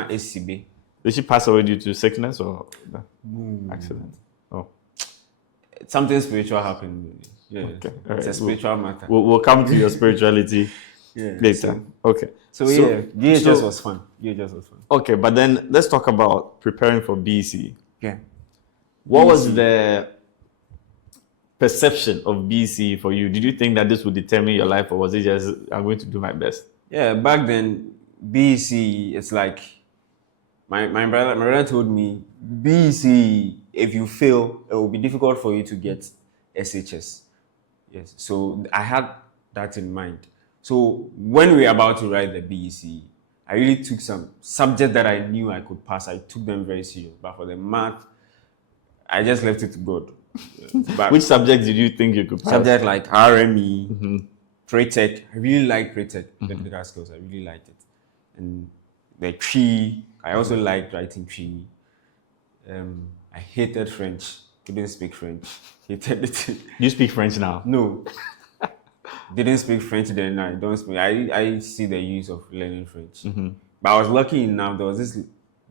Esibe. Did she pass away due to sickness or accident? Oh, something spiritual happened. It's a spiritual matter. We'll come to your spirituality later. So GHS was fun. Okay, but then let's talk about preparing for BC. What BC. was the perception of BC for you? Did you think that this would determine your life, or was it just I'm going to do my best? Yeah, back then, BC, it's like my brother told me, BC, if you fail, it will be difficult for you to get SHS. Yes, so I had that in mind. So when we were about to write the BC, I really took some subjects that I knew I could pass. I took them very serious. But for the math, I just left it to God. But which subjects did you think you could pass? Subject like RME, Pre-Tech. I really like Pre-Tech, technical skills. I really liked it. And the tree, I also liked writing tree. I hated French. Couldn't speak French. Hated it. You speak French now? No. Didn't speak French then. I don't speak. I see the use of learning French. But I was lucky enough. There was this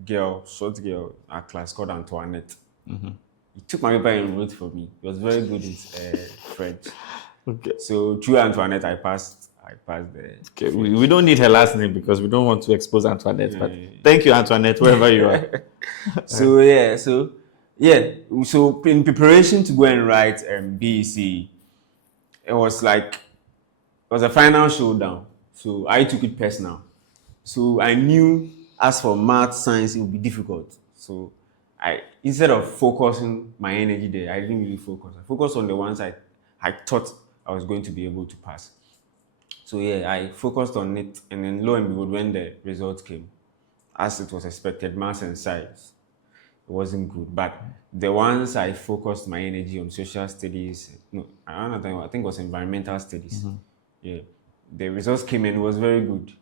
girl, short girl at class called Antoinette. He took my paper and wrote for me. He was very good in French. So through Antoinette, I passed the. We don't need her last name because we don't want to expose Antoinette. But thank you, Antoinette, wherever you are. So in preparation to go and write BEC, it was a final showdown. So I took it personal. So I knew as for math, science, it would be difficult. So instead of focusing my energy there, I didn't really focus. I focused on the ones I thought I was going to be able to pass. So I focused on it, and then lo and behold, when the results came, as it was expected, maths and science, it wasn't good. But the ones I focused my energy on, social studies, I think it was environmental studies. The results came and it was very good.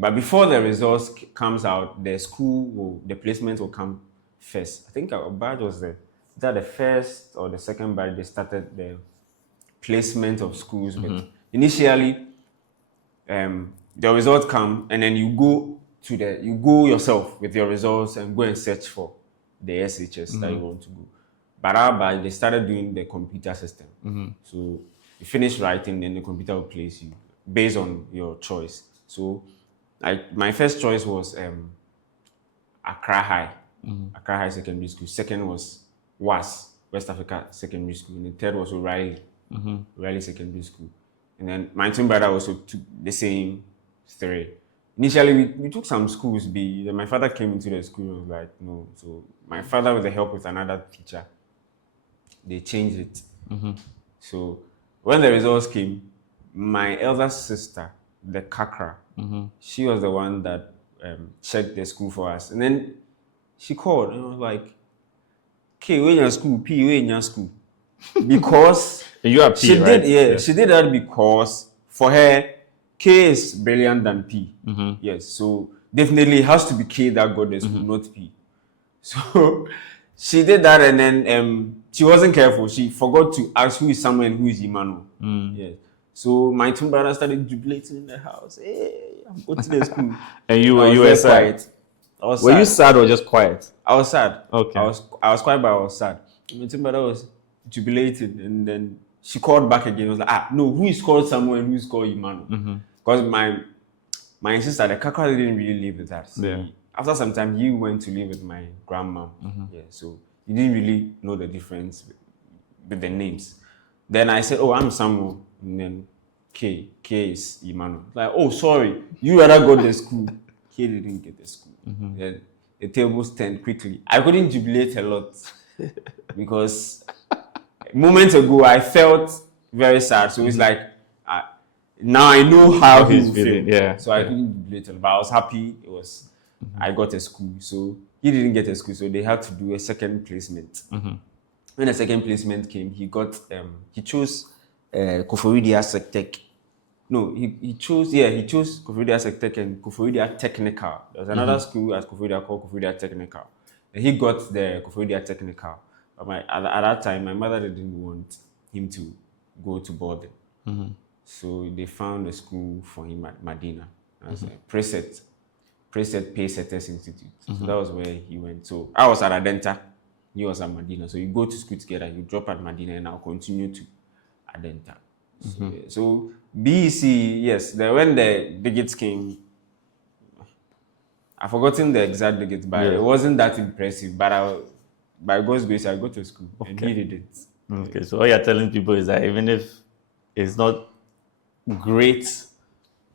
But before the results comes out, the placement will come first. I think our batch was the first or the second batch they started the placement of schools. But initially, the results come and then you go yourself with your results and go and search for the SHS that you want to go. But our batch, they started doing the computer system. So you finish writing, then the computer will place you based on your choice. So my first choice was Accra High. Accra High Secondary School. Second was WAS, West Africa Secondary School. And the third was O'Reilly, O'Reilly Secondary School. And then my twin brother also took the same three. Initially, we took some schools B. Then my father came into the school and was like, no. So my father, with the help with another teacher, they changed it. So when the results came, my elder sister, the Kakra, she was the one that checked the school for us. And then she called and was like, K, we're in your school, P, we're in your school. Because you are P, she right? did, she did that because for her, K is brilliant than P. Yes, so definitely it has to be K that got the school, not P. So she did that, and then she wasn't careful. She forgot to ask who is Samuel and who is Emmanuel. Yes. So my twin brother started jubilating in the house. Hey, I'm going to the school. And you were quiet. I was Were sad. you sad or just quiet? I was sad. Okay. I was quiet, but I was sad. My mother was jubilated, and then she called back again. I was like, no, who is called Samuel and who is called Emmanuel? Because my sister, the Kaka, didn't really live with us. Yeah. After some time, he went to live with my grandma. Yeah, so he didn't really know the difference with the names. Then I said, I'm Samuel, and then K is Emmanuel. Like, sorry, you rather go to school. K didn't get the school. Then the tables turned quickly. I couldn't jubilate a lot because moments ago I felt very sad. So it's like now I know how he he's will feel. feeling, yeah. So I couldn't jubilate a lot, but I was happy. It was I got a school. So he didn't get a school, so they had to do a second placement. When the second placement came, he got he chose Koforidia Sectech. No, he chose Koforidia Sectech and Koforidia Technical. There's another school at Koforidia called Koforidia Technical. And he got the Koforidia Technical. But at that time, my mother didn't want him to go to boarding. So they found a school for him at Medina. As a Preset Pay Setters Institute. So that was where he went. So I was at Adenta. He was at Medina. So you go to school together, you drop at Medina, and I'll continue to Adenta. So BEC, yes, when the digits came, I've forgotten the exact digits, but it wasn't that impressive. But by God's grace, I got to school and he did it. Okay, so all you're telling people is that even if it's not great,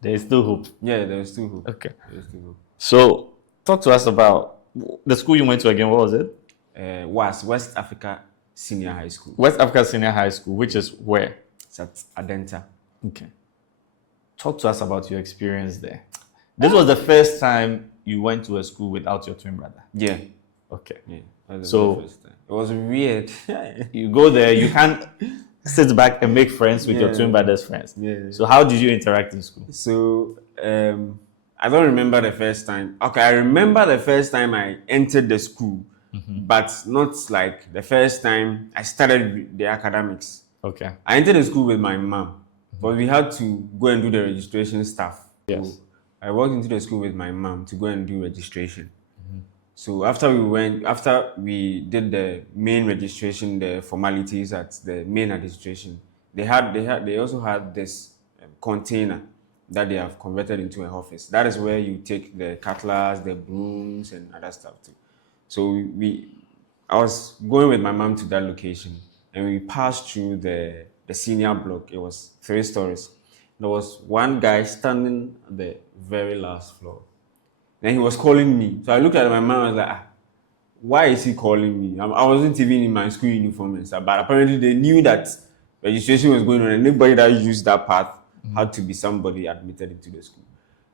there's still hope. Yeah, there's still hope. Okay. There's still hope. So talk to us about the school you went to again. What was it? West Africa Senior High School. West Africa Senior High School, which is where? It's at Adenta. Okay. Talk to us about your experience there. This was the first time you went to a school without your twin brother. Yeah. Okay. Yeah. That was So the first time. It was weird. you go there, you can't sit back and make friends with your twin brother's friends. Yeah. So how did you interact in school? So I don't remember the first time. Okay, I remember the first time I entered the school, but not like the first time I started the academics. Okay. I entered the school with my mom, but we had to go and do the registration stuff. Yes. So I walked into the school with my mom to go and do registration. So after we did the main registration, the formalities at the main registration, they also had this container that they have converted into an office. That is where you take the cutlass, the brooms, and other stuff too. So I was going with my mom to that location, and we passed through the senior block. It was 3 stories. There was one guy standing at the very last floor. Then he was calling me. So I looked at my mom and was like, why is he calling me? I wasn't even in my school uniform and stuff, but apparently they knew that registration was going on, and anybody that used that path had to be somebody admitted into the school.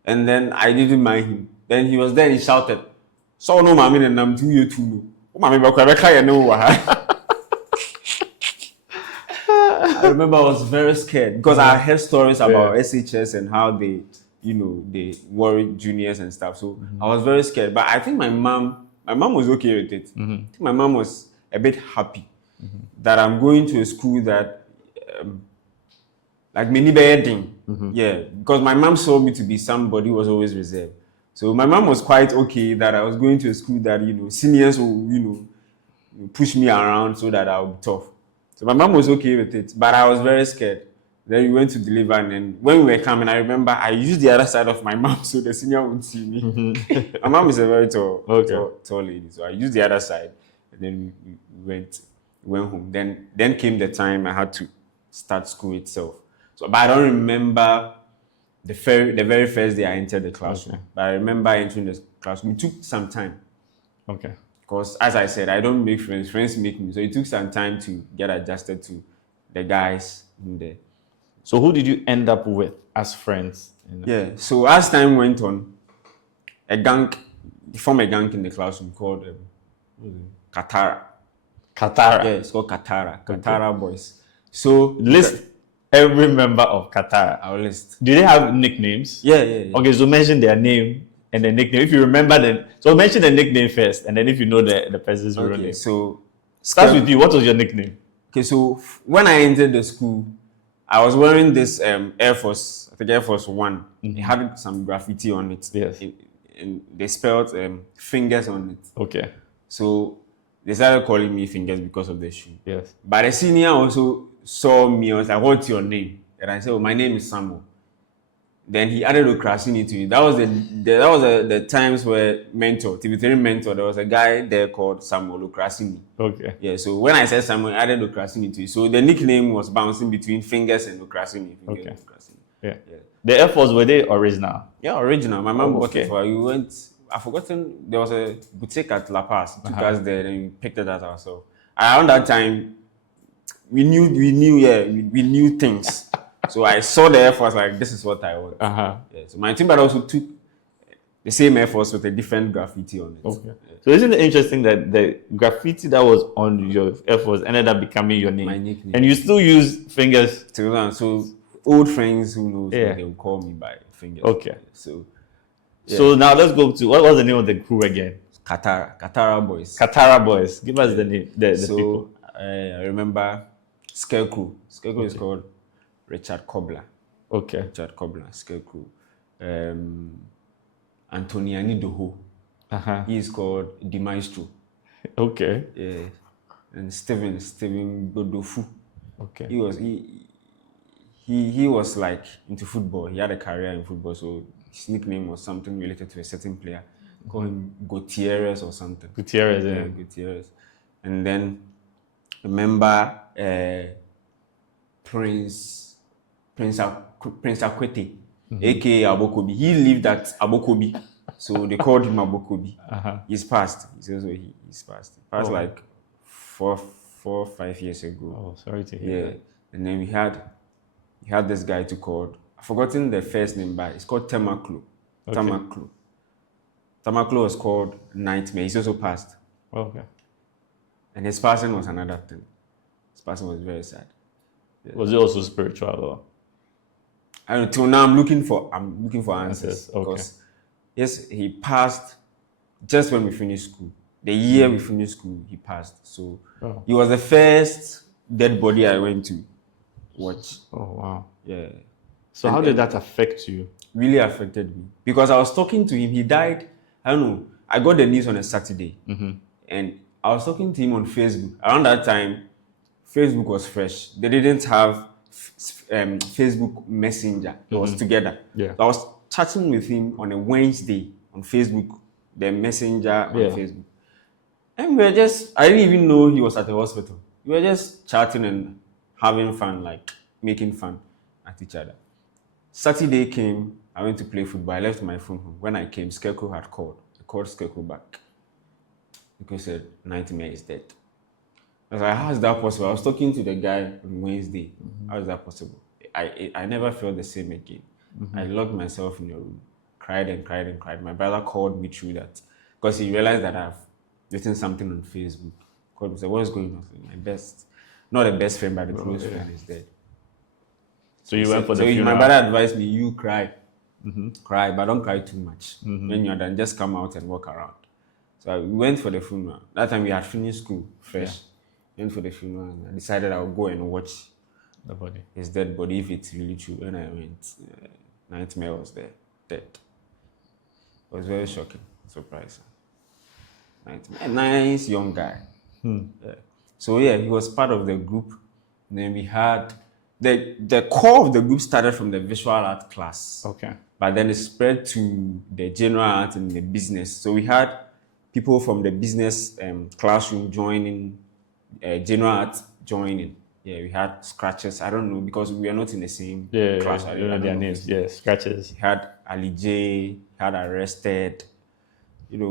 And then I didn't mind him. Then he was there and he shouted, so no, mommy, and I'm 2 years too. I remember I was very scared because I heard stories about SHS and how they worried juniors and stuff. So I was very scared. But I think my mom was okay with it. I think my mom was a bit happy that I'm going to a school that like many bedding. Yeah, because my mom saw me to be somebody who was always reserved. So my mom was quite okay that I was going to a school that seniors will push me around so that I'll be tough. So my mom was okay with it, but I was very scared. Then we went to deliver, and then when we were coming, I remember I used the other side of my mom so the senior wouldn't see me. My mom is a very tall lady, so I used the other side, and then we went home. Then came the time I had to start school itself. So, but I don't remember the very first day I entered the classroom. But I remember entering the classroom. It took some time. Okay. Because as I said, I don't make friends. Friends make me. So it took some time to get adjusted to the guys in there. So who did you end up with as friends? Yeah. So as time went on, formed a gang in the classroom called Katara. Katara. Yeah, it's called Katara. Katara boys. So list every member of Katara. Our list. Do they have nicknames? Yeah. Okay, so mention their name and the nickname. If you remember them, so mention the nickname first, and then if you know the person's real name. So starts with you. What was your nickname? Okay, so when I entered the school, I was wearing this Air Force, I think Air Force One. It had some graffiti on it. Yes. and they spelled fingers on it. Okay. So they started calling me Fingers because of the shoe. Yes. But the senior also saw me. I was like, "What's your name?" And I said, "Oh, my name is Samuel." Then he added Okrasini to it. That was the times where TV3 mentor, there was a guy there called Samuel Okrasini. Okay. Yeah, so when I said Samuel, I added Okrasini to it. So the nickname was bouncing between Fingers and Okrasini. Okay. And Okrasini. Yeah. The Air Force, were they original? Yeah, original. My mom bought okay. it for her. We went, I've forgotten, there was a boutique at La Paz. Took us there and we picked it out ourselves. Around that time, we knew things. So I saw the Air Force like, this is what I want. Yeah, so my team also took the same Air Force with a different graffiti on it. Okay. Yeah. So isn't it interesting that the graffiti that was on your Air Force ended up becoming your name? My nickname. And you still use Fingers? Till now. So old friends who knows, Yeah. they will call me by Fingers. Okay. So now let's go to, what was the name of the crew again? Katara Boys. Katara Boys. Give us the name, the people. I remember Scarecrow. Scarecrow is called Richard Cobbler. Okay. Richard Cobbler, Scarecrow. Antoniani Doho. He is called The Maestro. Okay. Yeah. And Steven Godofu. Okay. He was like into football. He had a career in football, so his nickname was something related to a certain player. Call him Gutierrez or something. Gutierrez, yeah. Gutierrez. And then remember Prince Akwete, aka Abokobi. He lived at Abokobi, so they called him Abokobi. He's passed. He's passed. Passed like 4 or 5 years ago. Oh, sorry to hear that. And then we had this guy called, I've forgotten the first name, but it's called Temaklo. Okay. Temaklo was called Nightmare. He's also passed. Okay. And his passing was another thing. His passing was very sad. Yeah. Was it also spiritual or? I don't know, till now I'm looking for answers. Okay. Because yes, he passed just when we finished school. The year we finished school, he passed. So he was the first dead body I went to watch. Oh wow. Yeah. So how did that affect you? Really affected me. Because I was talking to him, he died, I don't know, I got the news on a Saturday. And I was talking to him on Facebook. Around that time, Facebook was fresh. They didn't have Facebook Messenger. It was together. Yeah. So I was chatting with him on a Wednesday on Facebook, the Messenger on Facebook. And I didn't even know he was at the hospital. We were just chatting and having fun, like making fun at each other. Saturday came, I went to play football. I left my phone home. When I came, Scarecrow had called. I called Scarecrow back. Scarecrow said, Nightmare is dead. I was like, how is that possible? I was talking to the guy on Wednesday. How is that possible? I never felt the same again. I locked myself in a room, cried and cried and cried. My brother called me through that because he realized that I've written something on Facebook. Called me and said, what is going on? Not the best friend, but the close friend is dead. So you went for the funeral? My brother advised me, you cry. Cry, but don't cry too much. When you're done, just come out and walk around. So we went for the funeral. That time we had finished school fresh. Went for the funeral and I decided I would go and watch the body. His dead body if it's really true. When I went, Nightmare was there, dead. It was very shocking, surprising. Nightmare, a nice young guy. So he was part of the group. And then we had the core of the group started from the visual art class. Okay. But then it spread to the general art and the business. So we had people from the business classroom joining, general art joining. Yeah, we had scratches. I don't know because we are not in the same class. I don't know their names. Yeah, scratches. We had Ali J, had Arrested. And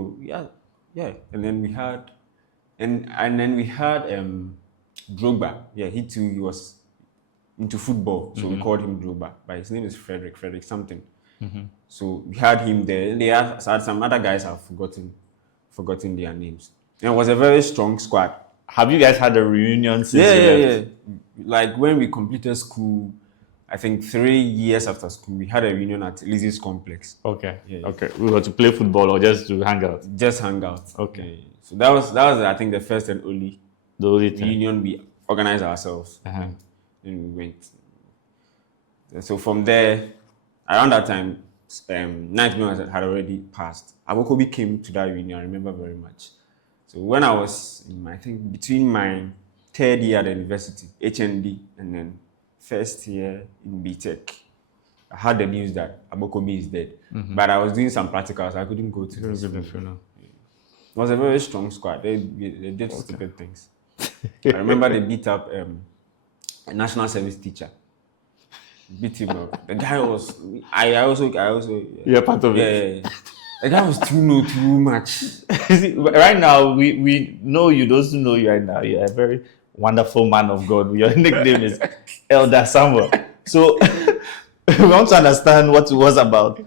then we had, and then we had Drogba. Yeah, he was into football, so we called him Drogba. But his name is Frederick something. So we had him there. They had some other guys. I've forgotten their names. And it was a very strong squad. Have you guys had a reunion since you left? Like when we completed school, I think 3 years after school, we had a reunion at Lizzie's complex. Okay. Okay. We were to play football or just to hang out? Just hang out. Okay. So that was I think the first and only reunion we organized ourselves. And we went. So from there, around that time, Nightmare had already passed. Abokobi came to that reunion, I remember very much. So when I was, I think, between my third year at the university, HND, and then first year in BTech, I had the news that Abokobi is dead. But I was doing some practicals, so I couldn't go to the funeral. It was a very strong squad. They did stupid things. I remember they beat up a national service teacher. Beat him up. The guy was. I also. You're part of it. Yeah. The guy was too much. See, right now, we know you. Those who know you right now, you're a very wonderful man of God. Your nickname is Elder Samuel. So we want to understand what it was about.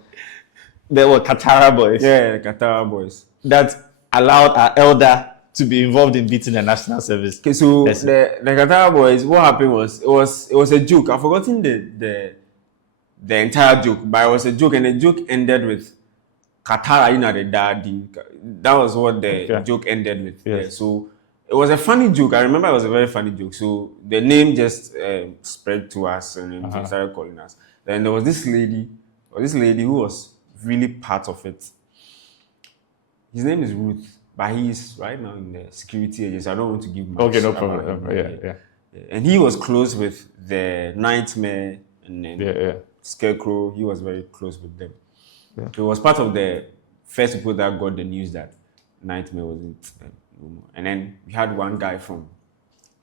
There were Katara boys. Yeah, Katara boys. That allowed our elder to be involved in beating the national service. Okay, so the Katara boys, what happened was it was a joke. I've forgotten the entire joke, but it was a joke, and the joke ended with Katara, the daddy. That was what the joke ended with. Yes. Yeah, so it was a funny joke. I remember it was a very funny joke. So the name just spread to us, and they started calling us. Then there was this lady who was really part of it. His name is Ruth, but he's right now in the security agency. I don't want to give much. Okay, no problem. Yeah. And he was close with the Nightmare and then Scarecrow. He was very close with them. Yeah. He was part of the first people that got the news that Nightmare wasn't no more. And then we had one guy from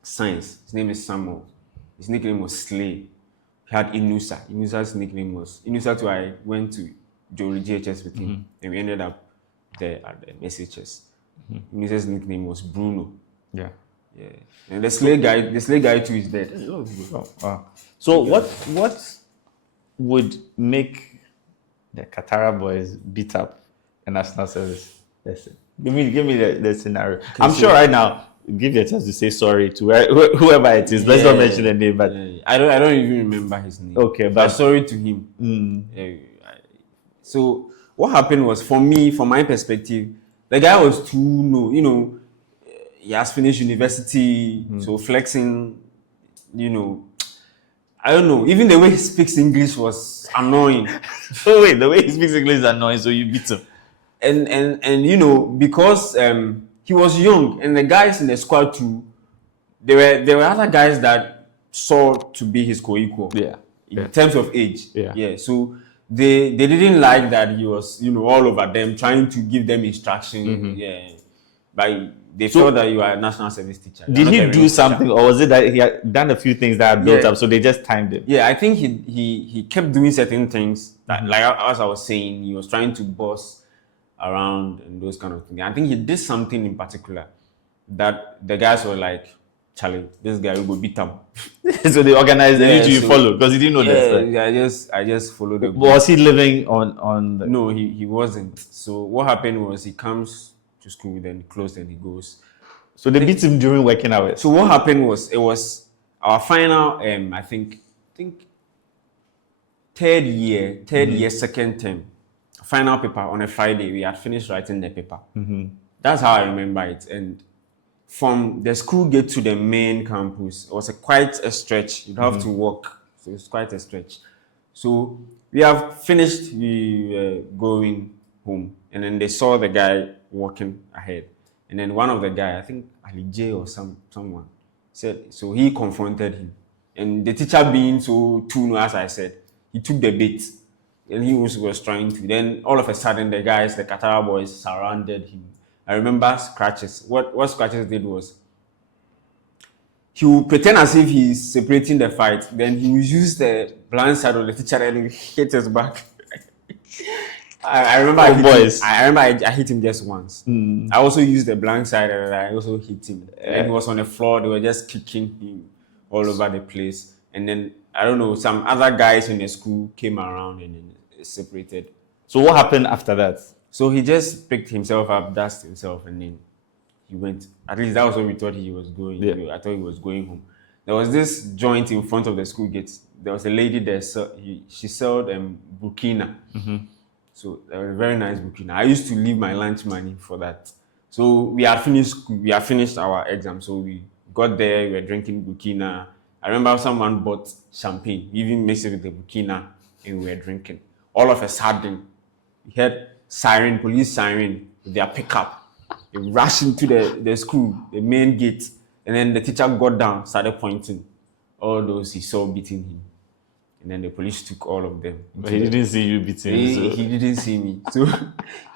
Science. His name is Samuel. His nickname was Slay. We had Inusa. Inusa's nickname was Inusa too. I went to Jory GHS with him, and we ended up there at the SHS. Inusa's nickname was Bruno. Yeah. And the Slay guy too is dead. Oh, wow. So what would make the Katara boys beat up a national service? Listen, give me the scenario. Okay, I'm sure right now, give you a chance to say sorry to whoever it is. Let's not mention the name, but I don't even remember his name. Okay, but sorry to him. So what happened was, for me, from my perspective, the guy was too he has finished university, so flexing, I don't know. Even the way he speaks English was annoying. Oh wait, the way he speaks English is annoying, so you beat him. And because he was young, and the guys in the squad too, there were other guys that saw to be his co-equal. In terms of age. So they didn't like that he was all over them, trying to give them instruction. But they felt that you are a national service teacher. Did he do something, or was it that he had done a few things that had built up, so they just timed him? Yeah, I think he kept doing certain things that, like as I was saying, he was trying to boss around and those kind of things. I think he did something in particular that the guys were like, Charlie, this guy will go beat him. So they organized the need you follow, because he didn't know this. Yeah, I just followed the. Was he living on the... No, he wasn't. So what happened was, he comes to school, then closed, and he goes. So they beat him during working hours. So what happened was, it was our final, I think third year, second term, final paper on a Friday. We had finished writing the paper. That's how I remember it. And from the school gate to the main campus, it was quite a stretch. You'd have to walk. So it's quite a stretch. So we have finished, we were going home. And then they saw the guy walking ahead. And then one of the guys, I think Ali J or someone, said, so he confronted him. And the teacher, being so tuned, as I said, he took the bait. And he was trying to. Then all of a sudden, the Katara boys surrounded him. I remember Scratches. What Scratches did was, he would pretend as if he's separating the fight. Then he would use the blind side of the teacher and hit his back. I remember I hit him just once. I also used the blind side and I also hit him. And he was on the floor. They were just kicking him all over the place. And then, I don't know, some other guys in the school came around and then separated. So what happened after that? So he just picked himself up, dusted himself, and then he went. At least that was what we thought he was going. Yeah. I thought he was going home. There was this joint in front of the school gates. There was a lady there. She sold Burkina. So that was a very nice Burkina. I used to leave my lunch money for that. So we had finished our exam. So we got there. We were drinking Burkina. I remember someone bought champagne. We even mixed it with the Burkina, and we were drinking. all of a sudden, we heard siren, police siren, with their pickup. They rushed into the school, the main gate, and then the teacher got down, started pointing all those he saw beating him. And then the police took all of them. But he didn't see you beating him. He didn't see me. So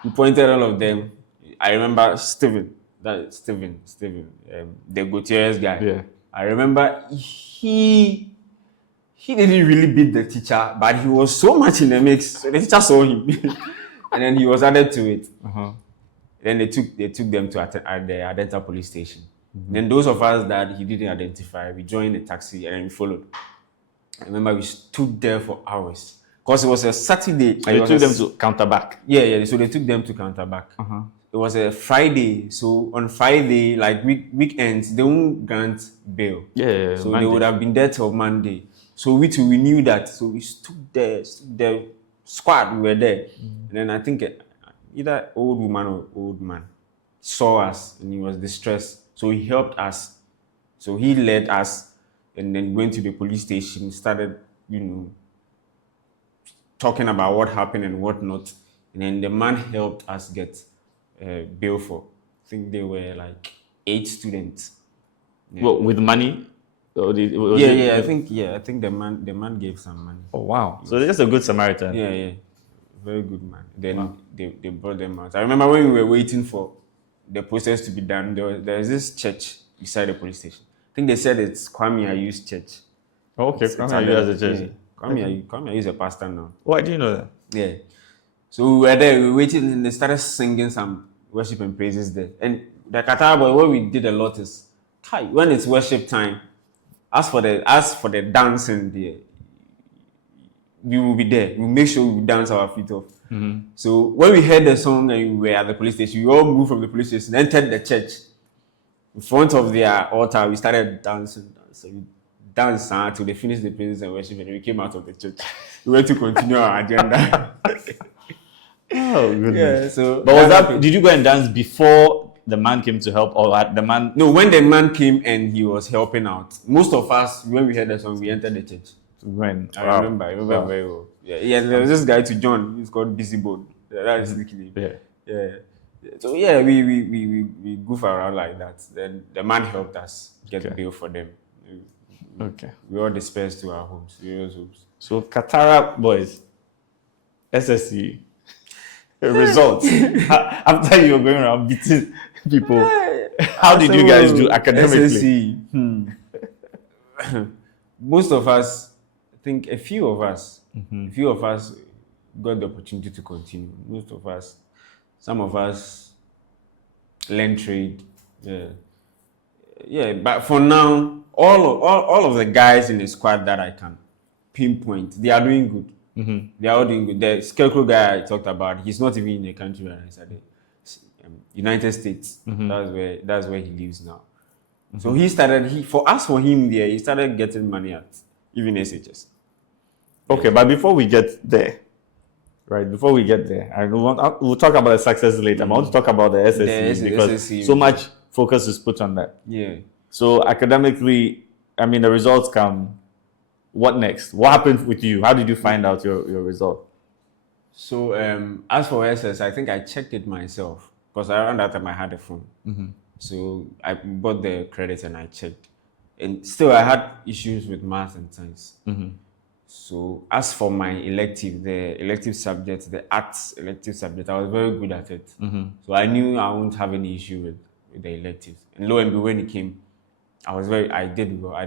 he pointed all of them. I remember Steven, the Gutierrez guy. Yeah. I remember he didn't really beat the teacher, but he was so much in the mix. So the teacher saw him. And then he was added to it. Then they took them to the Adenta police station. Then those of us that he didn't identify, we joined the taxi and then we followed. I remember we stood there for hours because it was a Saturday. They took them to counter back. Yeah. So they took them to counter back. It was a Friday. So on Friday, like weekends, they won't grant bail. Yeah. So Monday. they would have been there till Monday. So we knew that. So we stood there, squad, we were there. And then I think either old woman or old man saw us and he was distressed. So he helped us. So he led us and then went to the police station, started, talking about what happened and what not. And then the man helped us get bail for, I think they were like 8 students. Yeah. Well, with money? Or I think the man gave some money. Oh wow! So they're just a good Samaritan. Yeah, very good man. Then they brought them out. I remember when we were waiting for the process to be done. There was this church beside the police station. I think they said it's Kwame Ayu's church. Oh, okay, Kwame Ayu has a church. Yeah. Kwame Ayu is a pastor now. Why do you know that? Yeah. So we were there, we were waiting, and they started singing some worship and praises there. And the Qatar boy, what we did a lot is, when it's worship time, as for the dancing there, we will be there. We'll make sure we dance our feet off. So when we heard the song and we were at the police station, we all moved from the police station, entered the church. In front of their altar, we started dancing. So we danced until they finished the praises and worship, and we came out of the church. We went to continue our agenda. Oh goodness! Yeah, so but was that? Did you go and dance before the man came to help, or at the man? No, when the man came and he was helping out, most of us, when we heard the song, we entered the church. When? I remember very well. Yeah, there was this guy to John. He's called Busybone. That is the name. Yeah. So yeah, we goof around like that. Then the man helped us get bail for them. Okay. We all dispersed to our homes. So Katara boys, SSC results after you were going around beating people. How did you guys do academically? SSC. Most of us, I think a few of us got the opportunity to continue. Most of us, some of us learned trade. Yeah. But for now, all of the guys in the squad that I can pinpoint, they are doing good. They are all doing good. The Scarecrow guy I talked about, he's not even in the country right now. He's at the United States. That's where he lives now. So he started. For him there, he started getting money at even SHS. Okay, but before we get there, we'll talk about the success later. I want to talk about the SSC because SSC, so much focus is put on that. Yeah. So academically, the results come. What next? What happened with you? How did you find out your result? So as for SS, I think I checked it myself because around that time I had a phone. So I bought the credits and I checked. And still I had issues with math and science. So as for my elective, the elective subject, the arts elective subject, I was very good at it. So I knew I wouldn't have any issue with the electives. And lo and behold, when it came, I did well. I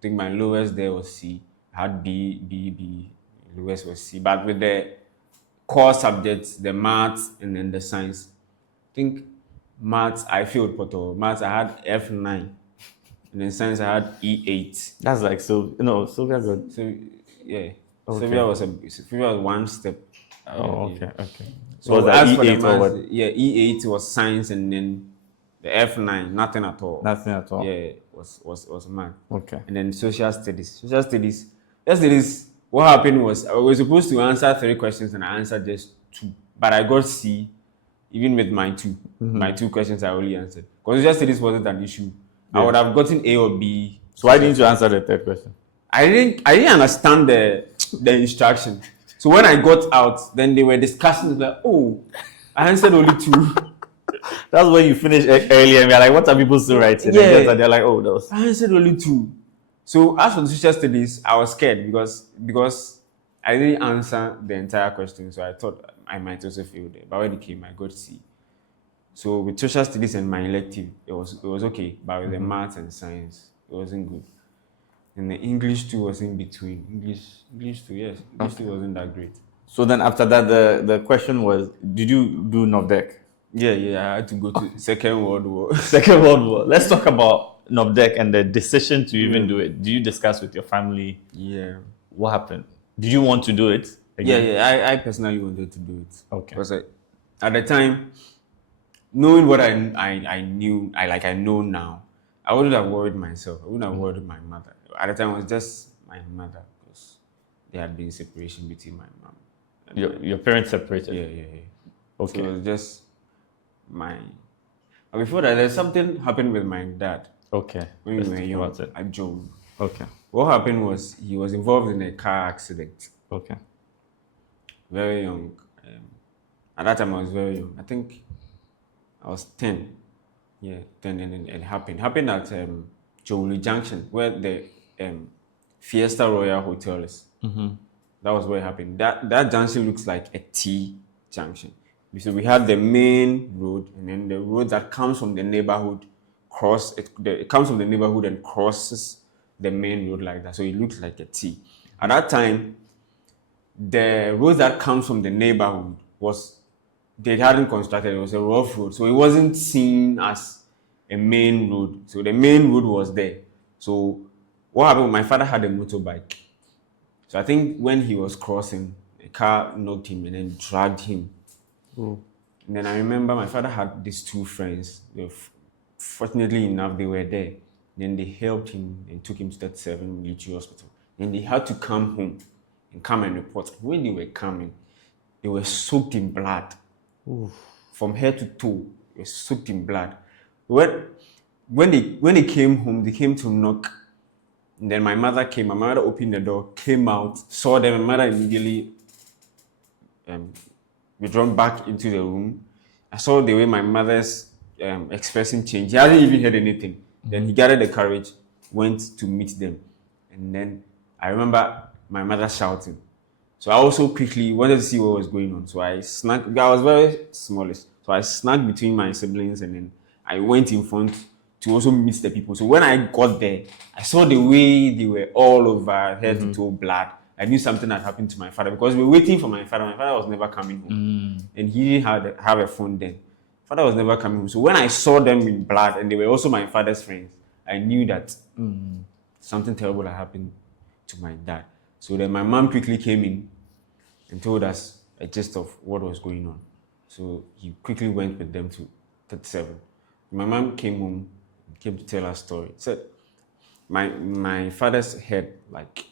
think my lowest there was C. I had B. Lowest was C. But with the core subjects, the maths and then the science, I think maths, I failed Poto. Maths, I had F9. And then science, I had E8. That's like, Sylvia good. So, yeah. Okay. Sylvia was one step. Oh, okay. So was that as for the E8 or what? maths, E8 was science and then the F9, nothing at all. Yeah, was math. Okay. And then social studies. What happened was I was supposed to answer 3 questions and I answered just 2. But I got C, even with my 2. My 2 questions I only answered. Because social studies wasn't an issue. Yeah. I would have gotten A or B. So why didn't you answer the 3rd question? I didn't understand the instruction. So when I got out, then they were discussing like, oh, I answered only 2. That's when you finish early and you're like, what are people still writing? Yeah. And they're like, oh, those. I answered only 2. So as for the social studies, I was scared because I didn't answer the entire question. So I thought I might also fail there. But when it came, I got C. So with social studies and my elective, it was okay. But with the maths and science, it wasn't good. And the English too was in between. English too, yes. English too wasn't that great. So then after that, the question was, did you do NOVDEC? Yeah, I had to go to Second World War. Second World War. Let's talk about NOVDEC and the decision to even do it. Did you discuss with your family? Yeah. What happened? Did you want to do it? Again? Yeah. I personally wanted to do it. Okay. Because at the time, knowing what I knew, I know now, I wouldn't have worried myself. I wouldn't have worried my mother. At the time, it was just my mother because there had been separation between my mom. And Your parents separated? Yeah. Okay. So it was just before that, there's something happened with my dad. Okay. When we were young at Joe. Okay. What happened was he was involved in a car accident. Okay. Very young. At that time, I was very young. I think I was 10. Yeah, 10, and it happened. Happened at Jowli Junction, where the Fiesta Royal Hotel is. That was where it happened. That junction looks like a T junction. So we had the main road, and then the road that comes from the neighborhood it comes from the neighborhood and crosses the main road like that. So it looks like a T. At that time, the road that comes from the neighborhood they hadn't constructed. It was a rough road, so it wasn't seen as a main road. So the main road was there. So what happened? My father had a motorbike. So I think when he was crossing, a car knocked him and then dragged him. And then I remember my father had these 2 friends. Fortunately enough, they were there. Then they helped him and took him to 37 military hospital. Then they had to come home and come and report. When they were coming, they were soaked in blood. From head to toe, they were soaked in blood. When they came home, they came to knock. And then my mother came. My mother opened the door, came out, saw them. My mother immediately withdrawn back into the room. I saw the way my mother's expressing change. He hadn't even heard anything. Then he gathered the courage, went to meet them. And then I remember my mother shouting. So I also quickly wanted to see what was going on. So I snuck. I was very smallish. So I snuck between my siblings, and then I went in front to also meet the people. So when I got there, I saw the way they were all over, head to toe blood. I knew something had happened to my father because we were waiting for my father. My father was never coming home. And he didn't have a phone then. Father was never coming home. So when I saw them in blood, and they were also my father's friends, I knew that something terrible had happened to my dad. So then my mom quickly came in and told us a gist of what was going on. So he quickly went with them to 37. My mom came home, came to tell her story. Said my father's head, like,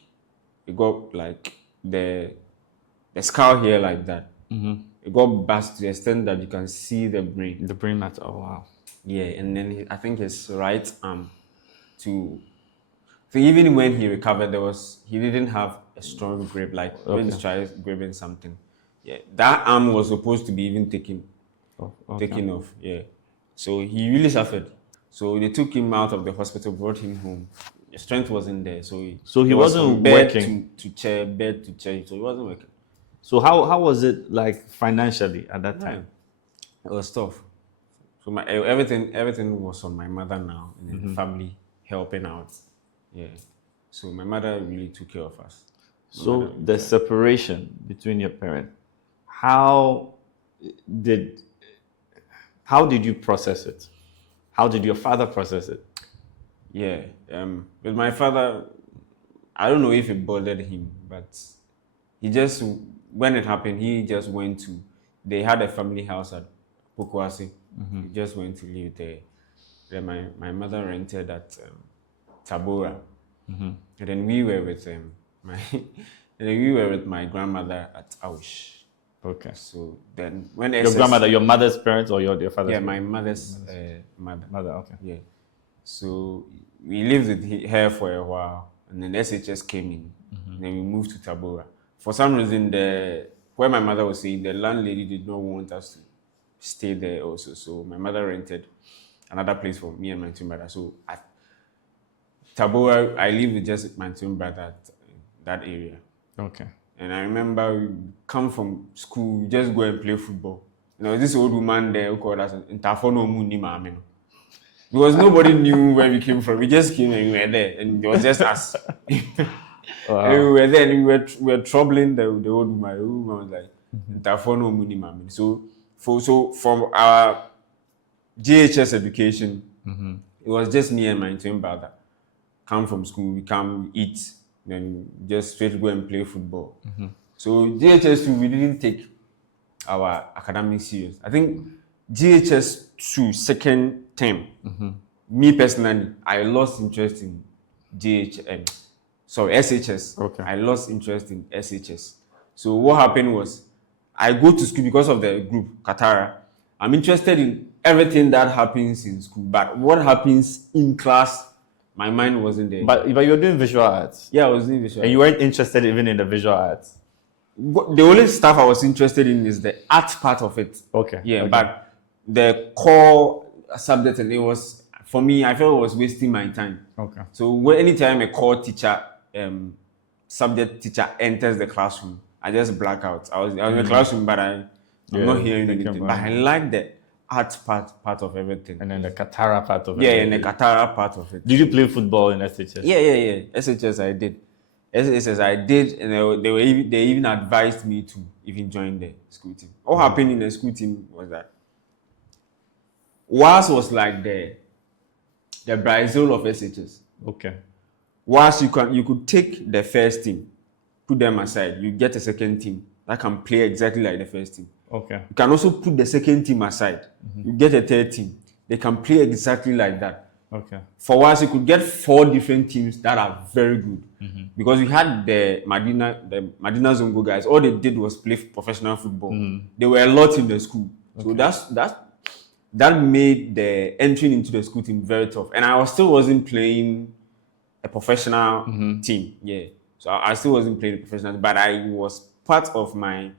it got like the skull here like that. It got burst to the extent that you can see the brain. The brain matter. Oh wow. Yeah, and then I think his right arm so even when he recovered, he didn't have a strong grip, like when he tried gripping something. Yeah, that arm was supposed to be even taken off. Yeah, so he really suffered. So they took him out of the hospital, brought him home. The strength wasn't there, so he wasn't working. to chair, bed to chair, so he wasn't working. So how was it like financially at that time? It was tough. So everything was on my mother now, and then the family helping out. Yeah. So my mother really took care of us. So the separation between your parents, how did you process it? How did your father process it? Yeah. With my father, I don't know if it bothered him, but when it happened, he just went to. They had a family house at Pokwasi. He just went to live there. Then my mother rented at Tabora. And then we were with my grandmother at Ausch. Okay. So then when your grandmother, your mother's parents, or your father's? Yeah, my mother's mother. Mother. Okay. Yeah. So we lived with her for a while, and then SHS came in. And then we moved to Tabora. for some reason, where my mother was staying, the landlady did not want us to stay there also. So my mother rented another place for me and my twin brother. So at Tabora, I live with just my twin brother at that area. Okay. And I remember we come from school, we just go and play football. This old woman there who called us Intafono Muni Mami. Because nobody knew where we came from. We just came and we were there. And it was just us. Wow. And we were there and we were troubling the old woman. The old woman was like, Intafono Muni Mami. So from our GHS education, it was just me and my twin brother. Come from school, we come eat, then just straight go and play football. So GHS2, we didn't take our academics serious. I think GHS2 second term, me personally, I lost interest in SHS. Okay. I lost interest in SHS. So what happened was, I go to school because of the group, Katara. I'm interested in everything that happens in school, but what happens in class, my mind wasn't there. But you're doing visual arts. Yeah, I was doing visual. And you weren't interested even in the visual arts. The only stuff I was interested in is the art part of it. Okay. Yeah, okay. but the core subject, and it was, for me, I felt it was wasting my time. Okay. So anytime a core teacher, subject teacher enters the classroom, I just black out. I was in the classroom, but I'm not hearing anything. But I like the art part of everything. And then the Katara part of it. Yeah, and the Katara part of it. Did you play football in SHS? Yeah. SHS I did. SHS I did, and they even advised me to even join the school team. What happened in the school team was that WAS was like the Brazil of SHS. Okay. WAS, you could take the first team, put them aside. You get a second team that can play exactly like the first team. Okay. You can also put the second team aside. You get a third team. They can play exactly like that. Okay. For once, you could get 4 different teams that are very good. Because we had the Madina Zongo guys. All they did was play professional football. They were a lot in the school. Okay. So that made the entry into the school team very tough. And I still wasn't playing a professional team. Yeah. So I still wasn't playing a professional, but I was part of my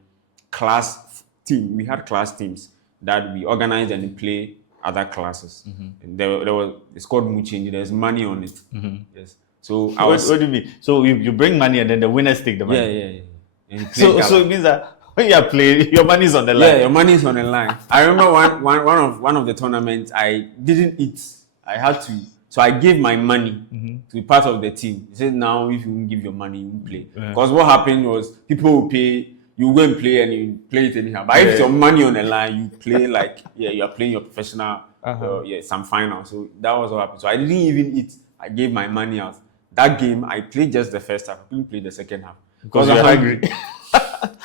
class team. We had class teams that we organized and we play other classes. And it's called Muchinji. There's money on it. Yes. So what do you mean? So you bring money and then the winners take the money? Yeah. So it means that when you are playing, your money is on the line. Yeah, your money is on the line. I remember one of the tournaments, I didn't eat. I had to. So I gave my money to be part of the team. He said, now if you won't give your money, you won't play. Because what happened was people will pay, you go and play and you play it anyhow. But if it's your money on the line, you play like, you are playing your professional, some final. So that was what happened. So I didn't even eat. I gave my money out. That game, I played just the first half. I couldn't play the second half. Because you're hungry.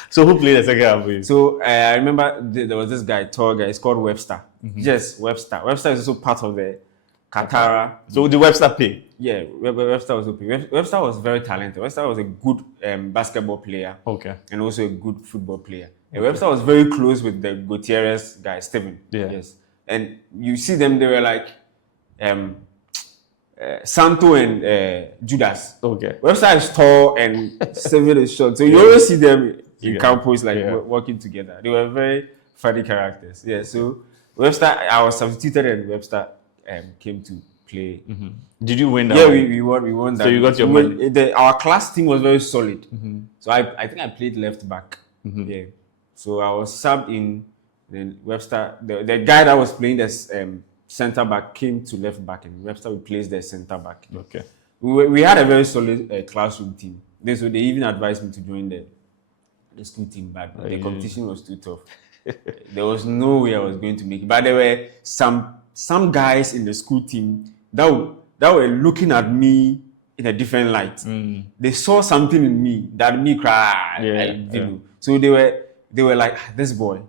So who played the second half for you? So I remember there was this guy, tall guy. It's called Webster. Yes, Webster. Webster is also part of the Katara. So the Webster play? Yeah, Webster was okay. Webster was very talented. Webster was a good basketball player. Okay. And also a good football player. And Webster was very close with the Gutierrez guy, Steven. Yeah. Yes. And you see them, they were like Santo and Judas. Okay. Webster is tall and Steven is short. So you always see them in campus working together. They were very funny characters. Yeah. So Webster, I was substituted and Webster came to play. Did you win that? Yeah, we won that. So you got your money? Our class team was very solid. So I think I played left back. Yeah. So I was subbed in. Then Webster, the guy that was playing this center back came to left back, and Webster replaced the center back. Okay. We had a very solid classroom team. So they even advised me to join the school team, but the competition was too tough. There was no way I was going to make it. But there were some guys in the school team that were looking at me in a different light. They saw something in me that me cried. So they were like, this boy,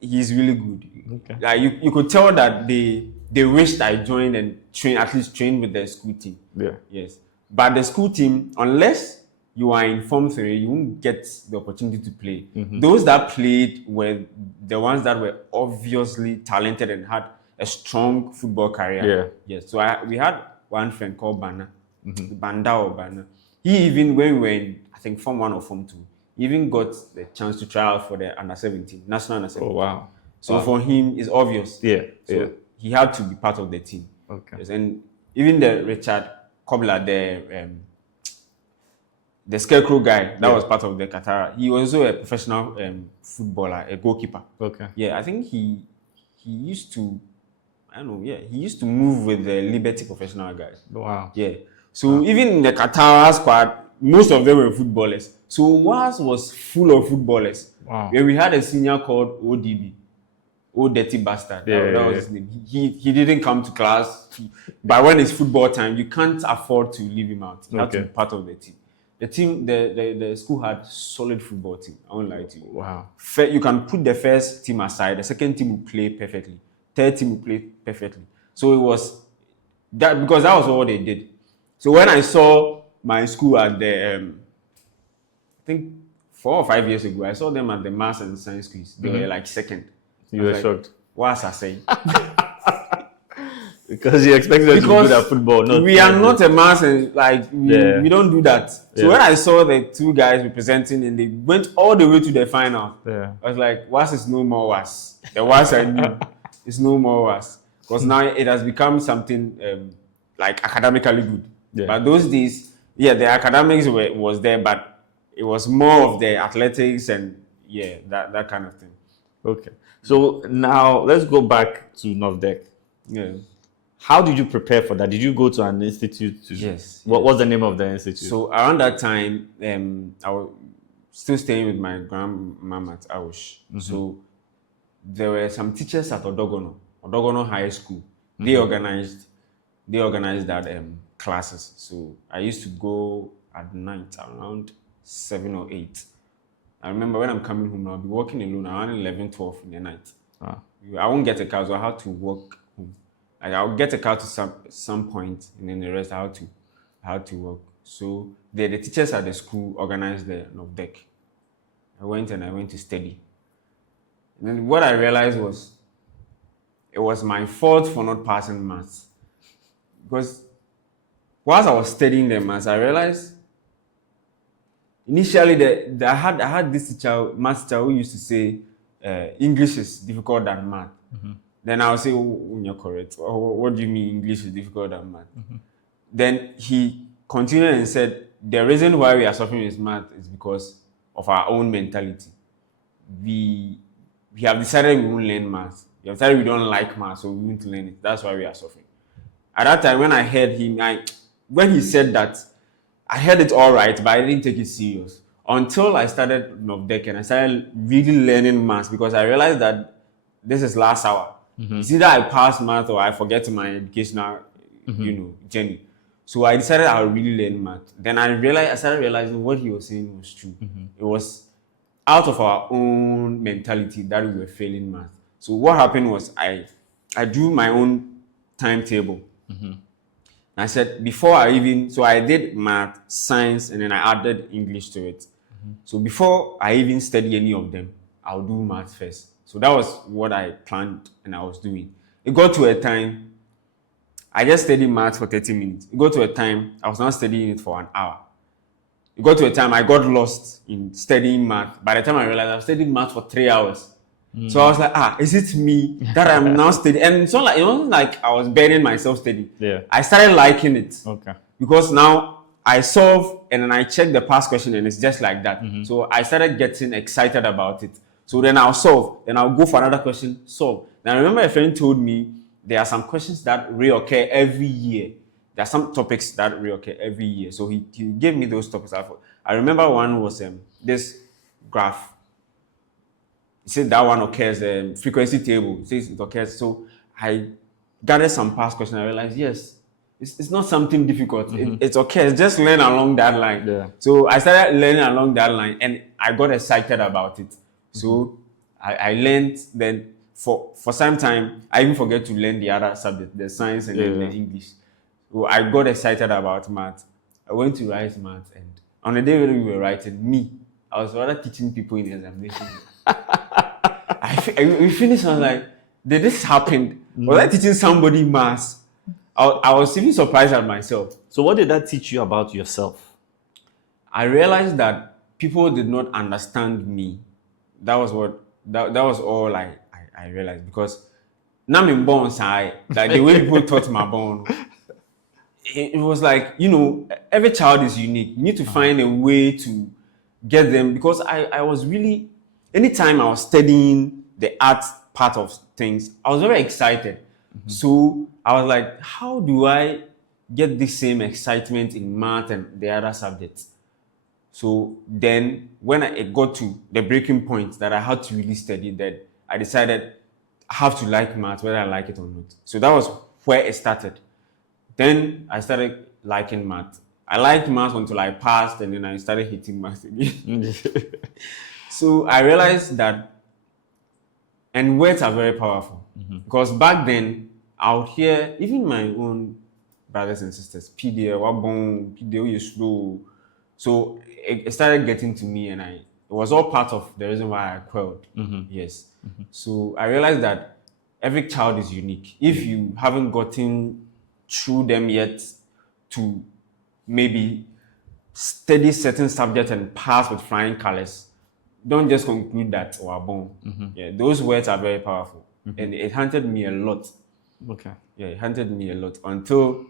he's really good. Okay. Like you could tell that they wished I joined and trained with the school team. Yeah. Yes. But the school team, unless you are in Form 3, you won't get the opportunity to play. Those that played were the ones that were obviously talented and had a strong football career. Yeah. Yes. So we had one friend called Bana, Banda or Bana. He even, when we were in, I think, Form 1 or Form 2, he even got the chance to try out for the Under-17, National Under-17. Oh, wow. So Wow. for him, it's obvious. Yeah, So yeah. he had to be part of the team. Okay. Yes, and even the Richard Kobler, the scarecrow guy that was part of the Qatar, he was also a professional footballer, a goalkeeper. Okay. Yeah, I think he used to, I don't know, yeah, he used to move with the Liberty professional guys. Wow. Yeah. So even in the Qatar squad, most of them were footballers. So WAS was full of footballers. Wow. Where we had a senior called ODB, Old Dirty Bastard. That was his name. He didn't come to class. But when it's football time, you can't afford to leave him out. He had to be part of the team. The school had solid football team. I won't lie to you. Wow. You can put the first team aside. The second team will play perfectly. Third team will play perfectly. So it was that, because that was what they did. So when I saw my school at the, I think 4 or 5 years ago, I saw them at the Maths and Science quiz. They were like second. You were shocked. What's I saying? Because you expected them to be good at football. Not we are not a mass, and we don't do that. So when I saw the two guys representing and they went all the way to the final, I was like, WAS is no more WAS. The WAS I knew is no more WAS. Because now it has become something like academically good. But those days, the academics was there, but it was more of the athletics and that kind of thing. Okay. So now let's go back to Novdek. Yeah. How did you prepare for that? Did you go to an institute? Yes. What's the name of the institute? So around that time, I was still staying with my grandmama at Ausch. So there were some teachers at Odogono High School. They organized that classes. So I used to go at night around 7 or 8. I remember when I'm coming home, I'll be walking alone around 11, 12 in the night. I won't get a car, so I have to walk home. Like, I'll get a car to some point, and then the rest I had to walk. So the teachers at the school organized the Novdek. I went to study. And then what I realized was, it was my fault for not passing maths. Because whilst I was studying the maths, I realized initially I had this teacher, maths teacher, who used to say English is difficult than math. Then I'll say, you're correct. What do you mean English is difficult than math? Then he continued and said, the reason why we are suffering with math is because of our own mentality. We have decided we won't learn math. We have decided we don't like math, so we won't learn it. That's why we are suffering. At that time, when I heard him, when he said that, I heard it all right, but I didn't take it serious. Until I started Novdek and I started really learning math, because I realized that this is last hour. It's either I pass math or I forget my educational, journey. So I decided I would really learn math. Then I started realizing what he was saying was true. It was out of our own mentality that we were failing math. So what happened was I drew my own timetable. I said so I did math, science, and then I added English to it. So before I even study any of them, I'll do math first. So that was what I planned and I was doing. It got to a time, I just studied math for 30 minutes. It got to a time, I was not studying it for an hour. It got to a time, I got lost in studying math. By the time I realized I've studied math for 3 hours. So I was like, is it me that I'm now studying? And it's not like, it wasn't like I was burning myself studying. I started liking it. Because now I solve and then I check the past question and it's just like that. So I started getting excited about it. So then I'll solve, then I'll go for another question, solve. Now I remember a friend told me there are some questions that reoccur every year. There are some topics that reoccur every year. So he gave me those topics. I remember one was this graph. He said that one occurs, frequency table. He says it occurs. So I gathered some past questions. I realized, yes, it's not something difficult. It's okay. Just learn along that line. So I started learning along that line and I got excited about it. So I learned. Then for some time, I even forget to learn the other subject, the science and then the English. So I got excited about math. I went to write math, and on the day when we were writing, I was rather teaching people in the examination. We finished, I was like, did this happen? Was I teaching somebody math? I was even surprised at myself. So what did that teach you about yourself? I realized that people did not understand me. That was what that was all I realized, because now I'm born side, like the way people taught my born, it was like, every child is unique. You need to find a way to get them, because I was really, anytime I was studying the art part of things, I was very excited. So I was like, how do I get this same excitement in math and the other subjects? So then when it got to the breaking point that I had to really study, that I decided I have to like math whether I like it or not. So that was where it started. Then I started liking math. I liked math until I passed, and then I started hating math again. So I realized that, and words are very powerful, because back then I would hear even my own brothers and sisters, PDA, wabon, PDA, you slow. So it started getting to me, and it was all part of the reason why I quelled. Yes. So I realized that every child is unique. If you haven't gotten through them yet to maybe study certain subjects and pass with flying colors, don't just conclude that or born. Yeah, those words are very powerful, and it hunted me a lot. Okay. Yeah, it hunted me a lot until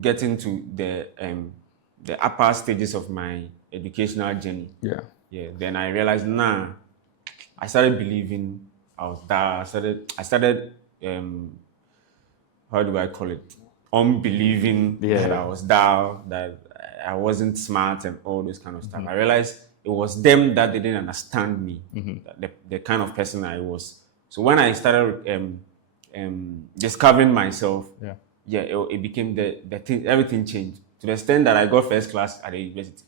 getting to the upper stages of my educational journey. Yeah. Yeah. Then I realized, I started believing I was there. I started how do I call it? Unbelieving that I was there, that I wasn't smart and all this kind of stuff. I realized it was them that they didn't understand me, the kind of person I was. So when I started discovering myself, it became the thing. Everything changed to the extent that I got first class at the university.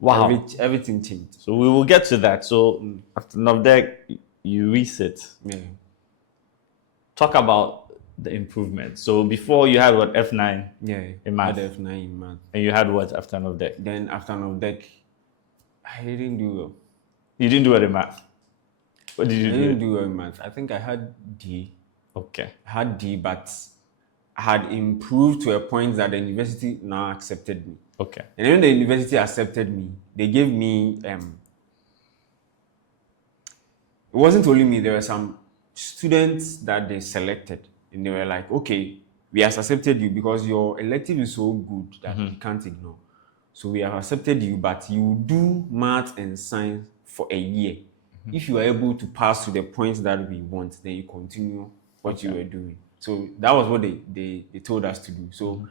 Wow. Everything changed. So we will get to that. So after NOVDEC, you resit. Yeah. Talk about the improvement. So before you had what, F9 in math? I had F9 in math. And you had what after NOVDEC? Then after NOVDEC, I didn't do well. You didn't do well in math? What did you do? I didn't do well in math. I think I had D. Okay. I had D, but I had improved to a point that the university now accepted me. Okay. And when the university accepted me, they gave me, it wasn't only me, there were some students that they selected, and they were like, okay, we have accepted you because your elective is so good that we can't ignore. So we have accepted you, but you do math and science for a year. If you are able to pass to the points that we want, then you continue what you were doing. So that was what they told us to do. So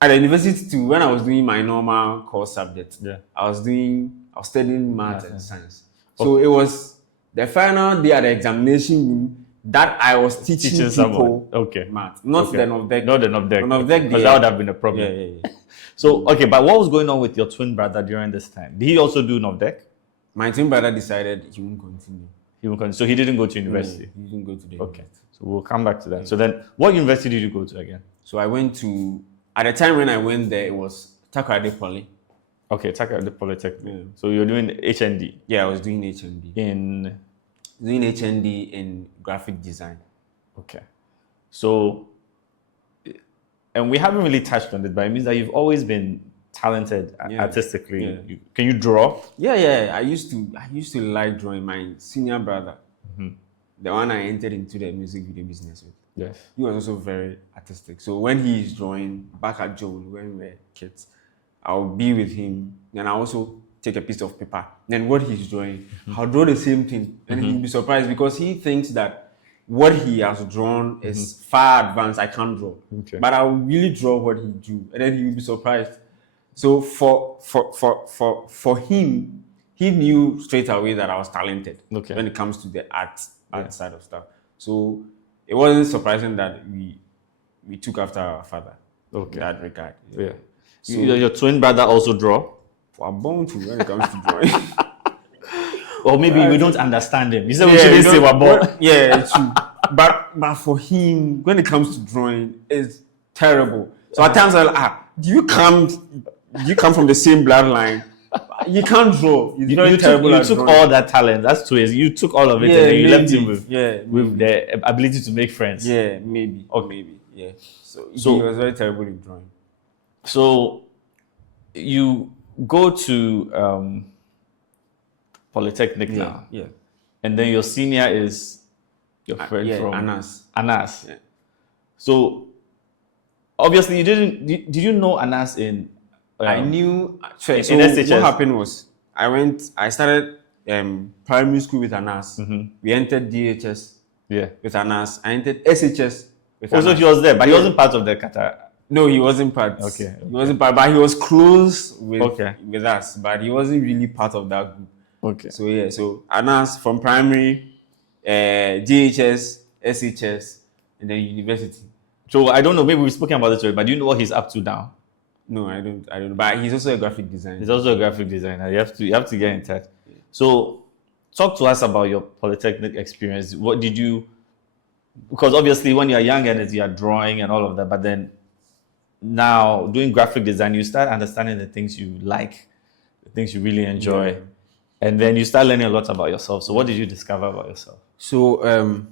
at the university too, when I was doing my normal course subjects, I was studying math and science. So it was the final day at the examination room that I was teaching people math, not the NOVDEC. Not the NOVDEC. Because that would have been a problem. Yeah. So, but what was going on with your twin brother during this time? Did he also do NOVDEC? My twin brother decided he won't continue. So he didn't go to university? He didn't go to the university. So we'll come back to that. Yeah. So then, what university did you go to again? So I went to, at the time when I went there, it was Takoradi Poly. Okay, Takoradi Polytechnic. Yeah. So you're doing HND? Yeah, I was doing HND. Doing HND in graphic design. Okay. So, and we haven't really touched on it, but it means that you've always been talented artistically. Yeah. Can you draw? Yeah. I used to like drawing. My senior brother, the one I entered into the music video business with. Yes. He was also very artistic. So when he is drawing back at Joe when we were kids, I'll be with him. Then I also take a piece of paper. Then what he's drawing, I'll draw the same thing. And he'll be surprised because he thinks that what he has drawn is far advanced. I can't draw. Okay. But I'll really draw what he drew. And then he'll be surprised. So for him, he knew straight away that I was talented when it comes to the art side of stuff. So it wasn't surprising that we took after our father in that regard. Yeah. So your twin brother also draw? We're born to when it comes to drawing. Or maybe we don't understand him. You said we shouldn't say we're born. Yeah, it's true. But for him, when it comes to drawing, it's terrible. So at times I'm like, do you come from the same bloodline? You can't draw. You took all that talent. That's twins. You took all of it and then you left him with the ability to make friends. Yeah, maybe. Maybe. Yeah. So he was very terrible in drawing. So go to Polytechnic now, Yeah. and then your senior is your friend Yeah, from Anas. Yeah. So obviously, you didn't. Did you know Anas in? I knew. So in what SHS? happened was I started primary school with Anas. We entered DHS Yeah. with Anas. I entered SHS with Also, Anas. he was there, but he Yeah. wasn't part of the Qatar. No, he wasn't part. Okay. He wasn't part, but he was close with Okay. with us. But he wasn't really part of that group. Okay. So yeah, so Anas from primary, DHS, SHS, and then university. So I don't know. Maybe we've spoken about this already, but do you know what he's up to now? No, I don't. But he's also a graphic designer. He's also a graphic designer. You have to get in touch. So talk to us about your Polytechnic experience. What did you? Because obviously, when you're young and you're drawing and all of that, but then now doing graphic design, you start understanding the things you like, the things you really enjoy, Yeah. and then you start learning a lot about yourself. So what did you discover about yourself? So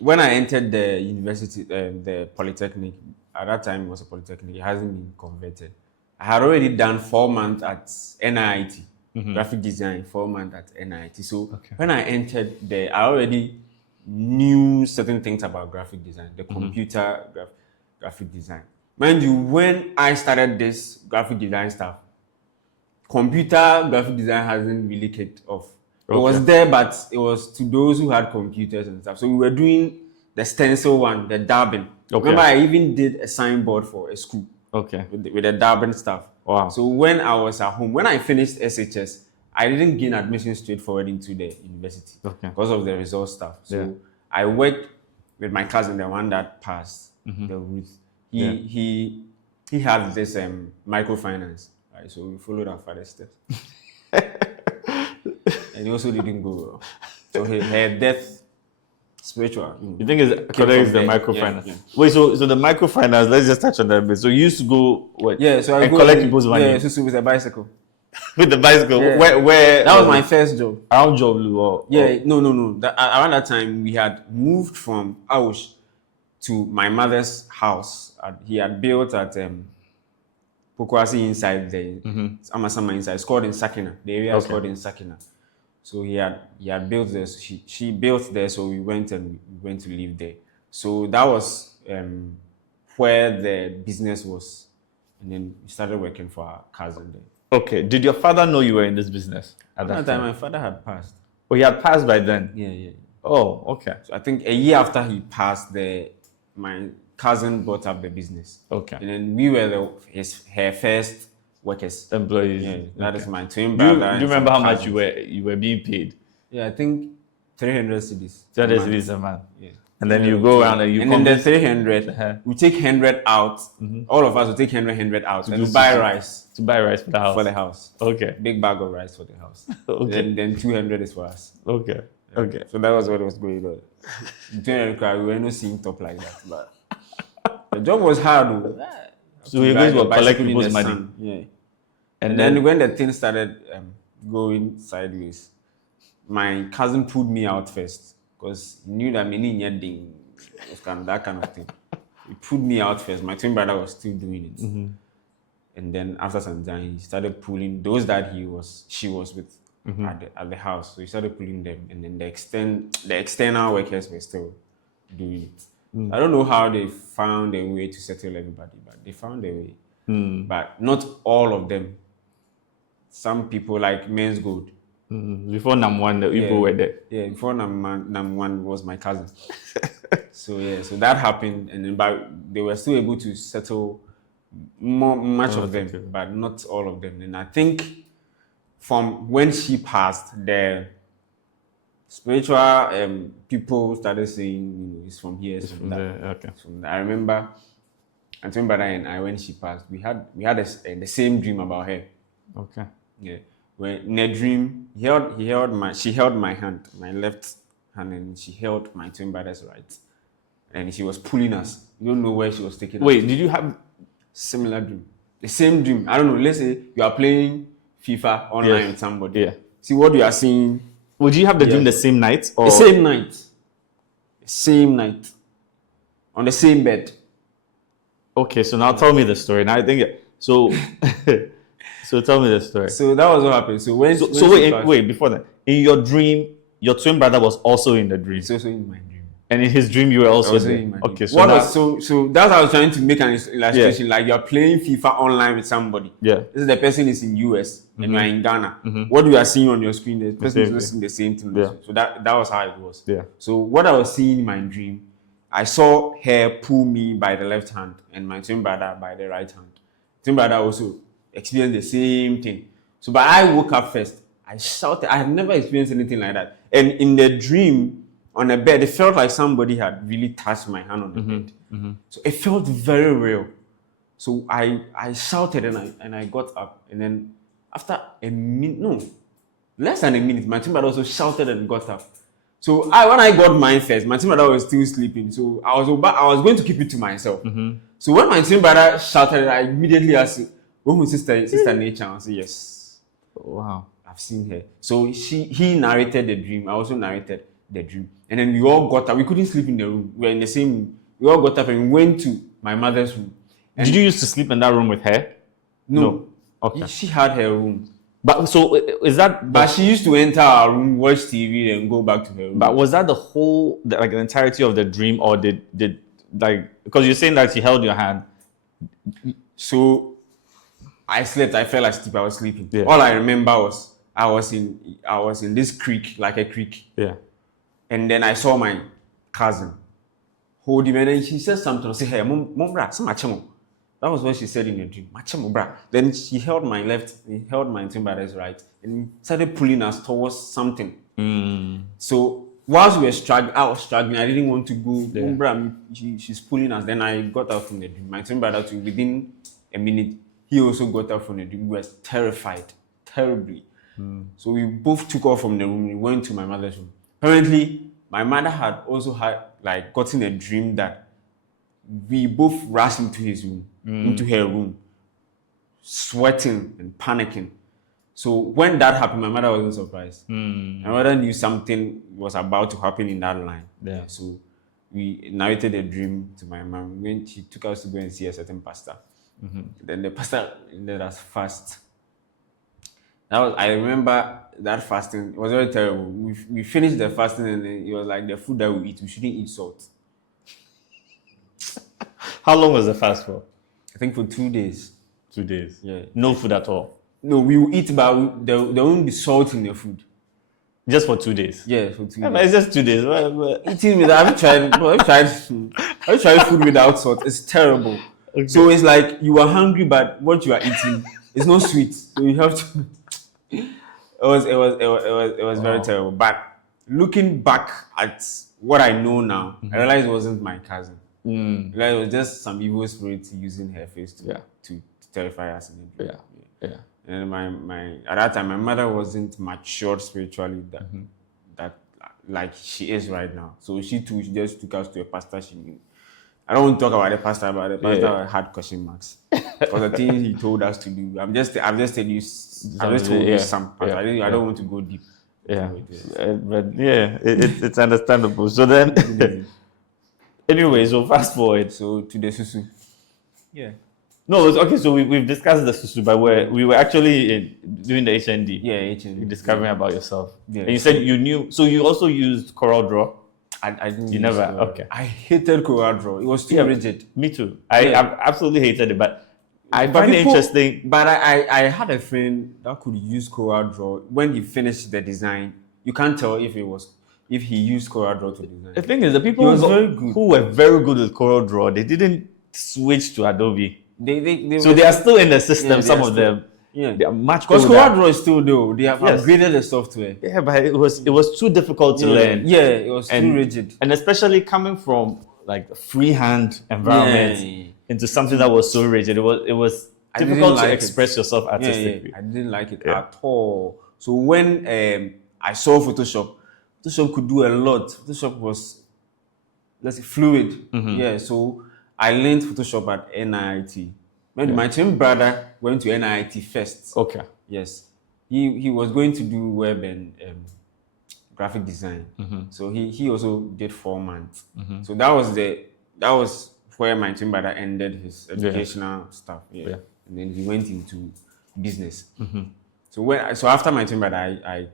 when I entered the university, the Polytechnic, at that time it was a Polytechnic, it hasn't been converted. I had already done 4 months at NIT, graphic design, 4 months at NIT. So when I entered there, I already knew certain things about graphic design, the computer graphic design. Mind you, when I started this graphic design stuff, computer graphic design hasn't really kicked off. It was there, but it was to those who had computers and stuff. So we were doing the stencil one, the dabbing. Remember, I even did a signboard for a school. Okay. With the dabbing stuff. Wow. So when I was at home, when I finished SHS, I didn't gain admission straightforward into the university because of the result stuff. So I worked with my cousin, the one that passed the route. He had this microfinance, right? So we followed our father's steps. And he also didn't go well. So her death, spiritual. You think it's connected the microfinance? Yeah. Wait, so the microfinance, let's just touch on that a bit. So you used to go what? Yeah, so I and go collect people's money. Yeah, so with a bicycle. With the bicycle. Yeah. Where that was my first job. Around Joblu or No. Around that time we had moved from Ausch to my mother's house. He had built at Pokwasi inside there. Amasama inside. It's called in Sakina. The area is called in Sakina. So he had built there. So she built there, so we went to live there. So that was where the business was. And then we started working for our cousin there. Okay. Did your father know you were in this business at that time? My father had passed. Oh, he had passed by then? Yeah. Oh, okay. So I think a year after he passed, my cousin brought up the business. Okay. And then we were her first workers. Employees. Yeah, that is my twin brother. Do you remember how much you were being paid? Yeah, I think 300 cedis. 300 cedis a month. Yeah. And then you go around and you then the 300, we take 100 out. All of us will take 100 out and buy rice. To buy rice for the house. For the house. Okay. Big bag of rice for the house. Okay. Then 200 is for us. Okay. Okay. So that was what was going on. 200, we were not seeing top like that, but the job was hard. Though. So we were collecting people's money. Yeah. And then when the thing started going sideways, my cousin pulled me out first because he knew that was that kind of thing. He pulled me out first. My twin brother was still doing it. And then after some time, he started pulling those that she was with at the house. So he started pulling them, and then the external workers were still doing it. I don't know how they found a way to settle everybody, but they found a way. But not all of them. Some people like Men's Gold. Before Nam1, the people were there. Yeah, before Nam1 was my cousin. So that happened, and then but they were still able to settle much of them, but not all of them. And I think from when she passed, the spiritual people started saying, it's from here, it's from that. Okay. I remember, and remember that, and I, when she passed, we had the same dream about her. Okay. Yeah. When in a dream, she held my hand, my left hand, and she held my twin brother's right, and she was pulling us. You don't know where she was taking us. Wait, did you have similar dream? The same dream. I don't know. Let's say you are playing FIFA online with somebody. Yeah. See what you are seeing. Would you have the dream the same night? Or? The same night. The same night. On the same bed. Okay, so now tell me the story. Now I think so. So tell me the story. So that was what happened. So when So, when so she wait, passed, wait, before that, in your dream, your twin brother was also in the dream. it's also in my dream. And in his dream, you were also Also there. in my dream. Okay, so What now, was so that's how I was trying to make an illustration. Like you're playing FIFA online with somebody. yeah, This is the person is in US and you're in Ghana. Mm-hmm. What you are seeing on your screen, the person is same not thing. seeing the same thing. Yeah. So that was how it was. Yeah. So what I was seeing in my dream, I saw her pull me by the left hand and my twin brother by the right hand. Twin brother also experienced the same thing. So but I woke up first. I shouted. I had never experienced anything like that. And in the dream, on the bed, it felt like somebody had really touched my hand on the bed. So it felt very real. So I shouted and I got up. And then after a minute, no, less than a minute, my team brother also shouted and got up. So when I got mine first, my team brother was still sleeping. So I was going to keep it to myself. So when my twin brother shouted, I immediately asked, "When was sister Nature?" I said, "Yes." Wow. I've seen her. So he narrated the dream. I also narrated the dream. And then we all got up. We couldn't sleep in the room. We were in the same room. We all got up and we went to my mother's room. And Did you used to sleep in that room with her? no. Okay. She had her room. But so is that? But she used to enter our room, watch TV, and go back to her room. But was that the whole, like the entirety of the dream, or did like, because you're saying that she held your hand? So I slept. I fell asleep. I was sleeping. Yeah. All I remember was I was in this creek, like a creek. Yeah. And then I saw my cousin hold him, and then she said something. I said, "Hey, mom, bra, some machemo." That was what she said in the dream. Machemo, bra. Then he held my left, he held my twin brother's right, and started pulling us towards something. So whilst we were struggling, I was struggling. I didn't want to go. Yeah. Bra, she's pulling us. Then I got out from the dream. My twin brother, too, within a minute, he also got out from the dream. We were terrified, terribly. So we both took off from the room. We went to my mother's room. Apparently, my mother had also gotten a dream that we both rushed into his room, into her room, sweating and panicking. So when that happened, my mother wasn't surprised. My mother knew something was about to happen in that line. Yeah. So we narrated a dream to my mom when she took us to go and see a certain pastor. Then the pastor let us fast. I remember that fasting. It was very terrible. We finished the fasting and then it was like the food that we eat. We shouldn't eat salt. How long was the fast for? I think for 2 days. 2 days. Yeah. No food at all. No, we will eat, but there won't be salt in the food. Just for 2 days. Yeah, for 2 Yeah, days. but it's just 2 days. Well, Eating without, I've tried food without salt. It's terrible. Okay. So it's like you are hungry, but what you are eating is not sweet. So you have to. It was very terrible. But looking back at what I know now, I realized it wasn't my cousin. I realized it was just some evil spirit using her face to terrify us in the dream. Yeah. And my at that time, my mother wasn't matured spiritually that like she is right now. So she too, she just took us to a pastor she knew. I don't want to talk about the pastor, but the pastor had question marks for the things he told us to do. I've just told you some parts. I don't want to go deep. Yeah, but yeah, it's understandable. So then, anyway, so fast forward. So to the susu. Yeah. No, okay. So we've discussed the susu, but we were actually doing the HND. Yeah, HND. You're discovering about yourself. Yeah. And you said you knew. So you also used Coral Draw. I didn't. You never. Okay. I hated Coral Draw. It was too rigid. Me too. I absolutely hated it, but I find it interesting. But I had a friend that could use Coral Draw. When he finished the design, you can't tell if he used Coral Draw to design. The thing is, the people who were very good with Coral Draw, they didn't switch to Adobe. They are still in the system. Yeah, some of them. Yeah, they are much because older. Coral Draw is still though. They have upgraded the software. Yeah, but it was too difficult to learn. Yeah, it was too rigid. And especially coming from like a freehand environment into something that was so rigid, it was difficult to express yourself artistically. I didn't like it at all. So when I saw Photoshop could do a lot. Photoshop was fluid. Yeah, so I learned Photoshop at NIT. My twin brother went to NIT first. Okay. Yes. He was going to do web and graphic design. So he also did 4 months. So that was where my twin brother ended his educational stuff. Yeah. And then he went into business. So after my time, I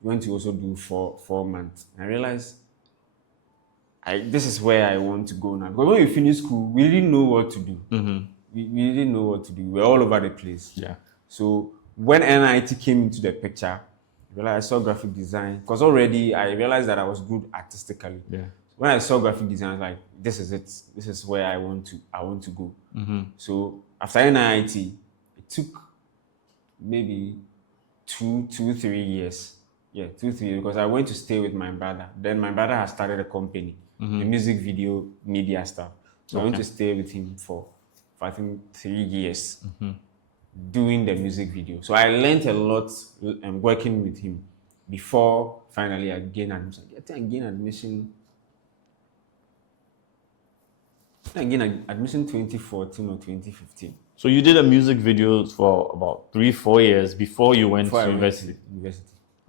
went to also do 4 months. I realized this is where I want to go now. Because when we finished school, we didn't know what to do. We didn't know what to do. We were all over the place. Yeah. So when NIT came into the picture, I saw graphic design. Because already I realized that I was good artistically. Yeah. When I saw graphic design, I was like, this is it. This is where I want to go. So after NIT, it took maybe 3 years. Yeah, 2, 3 years, because I went to stay with my brother. Then my brother had started a company, the music video media stuff. So I went to stay with him for I think 3 years doing the music video. So I learned a lot working with him before finally I gained admission. I think I gained admission. I gained admission 2014 or 2015. So you did a music video for about 3-4 years before you went to university.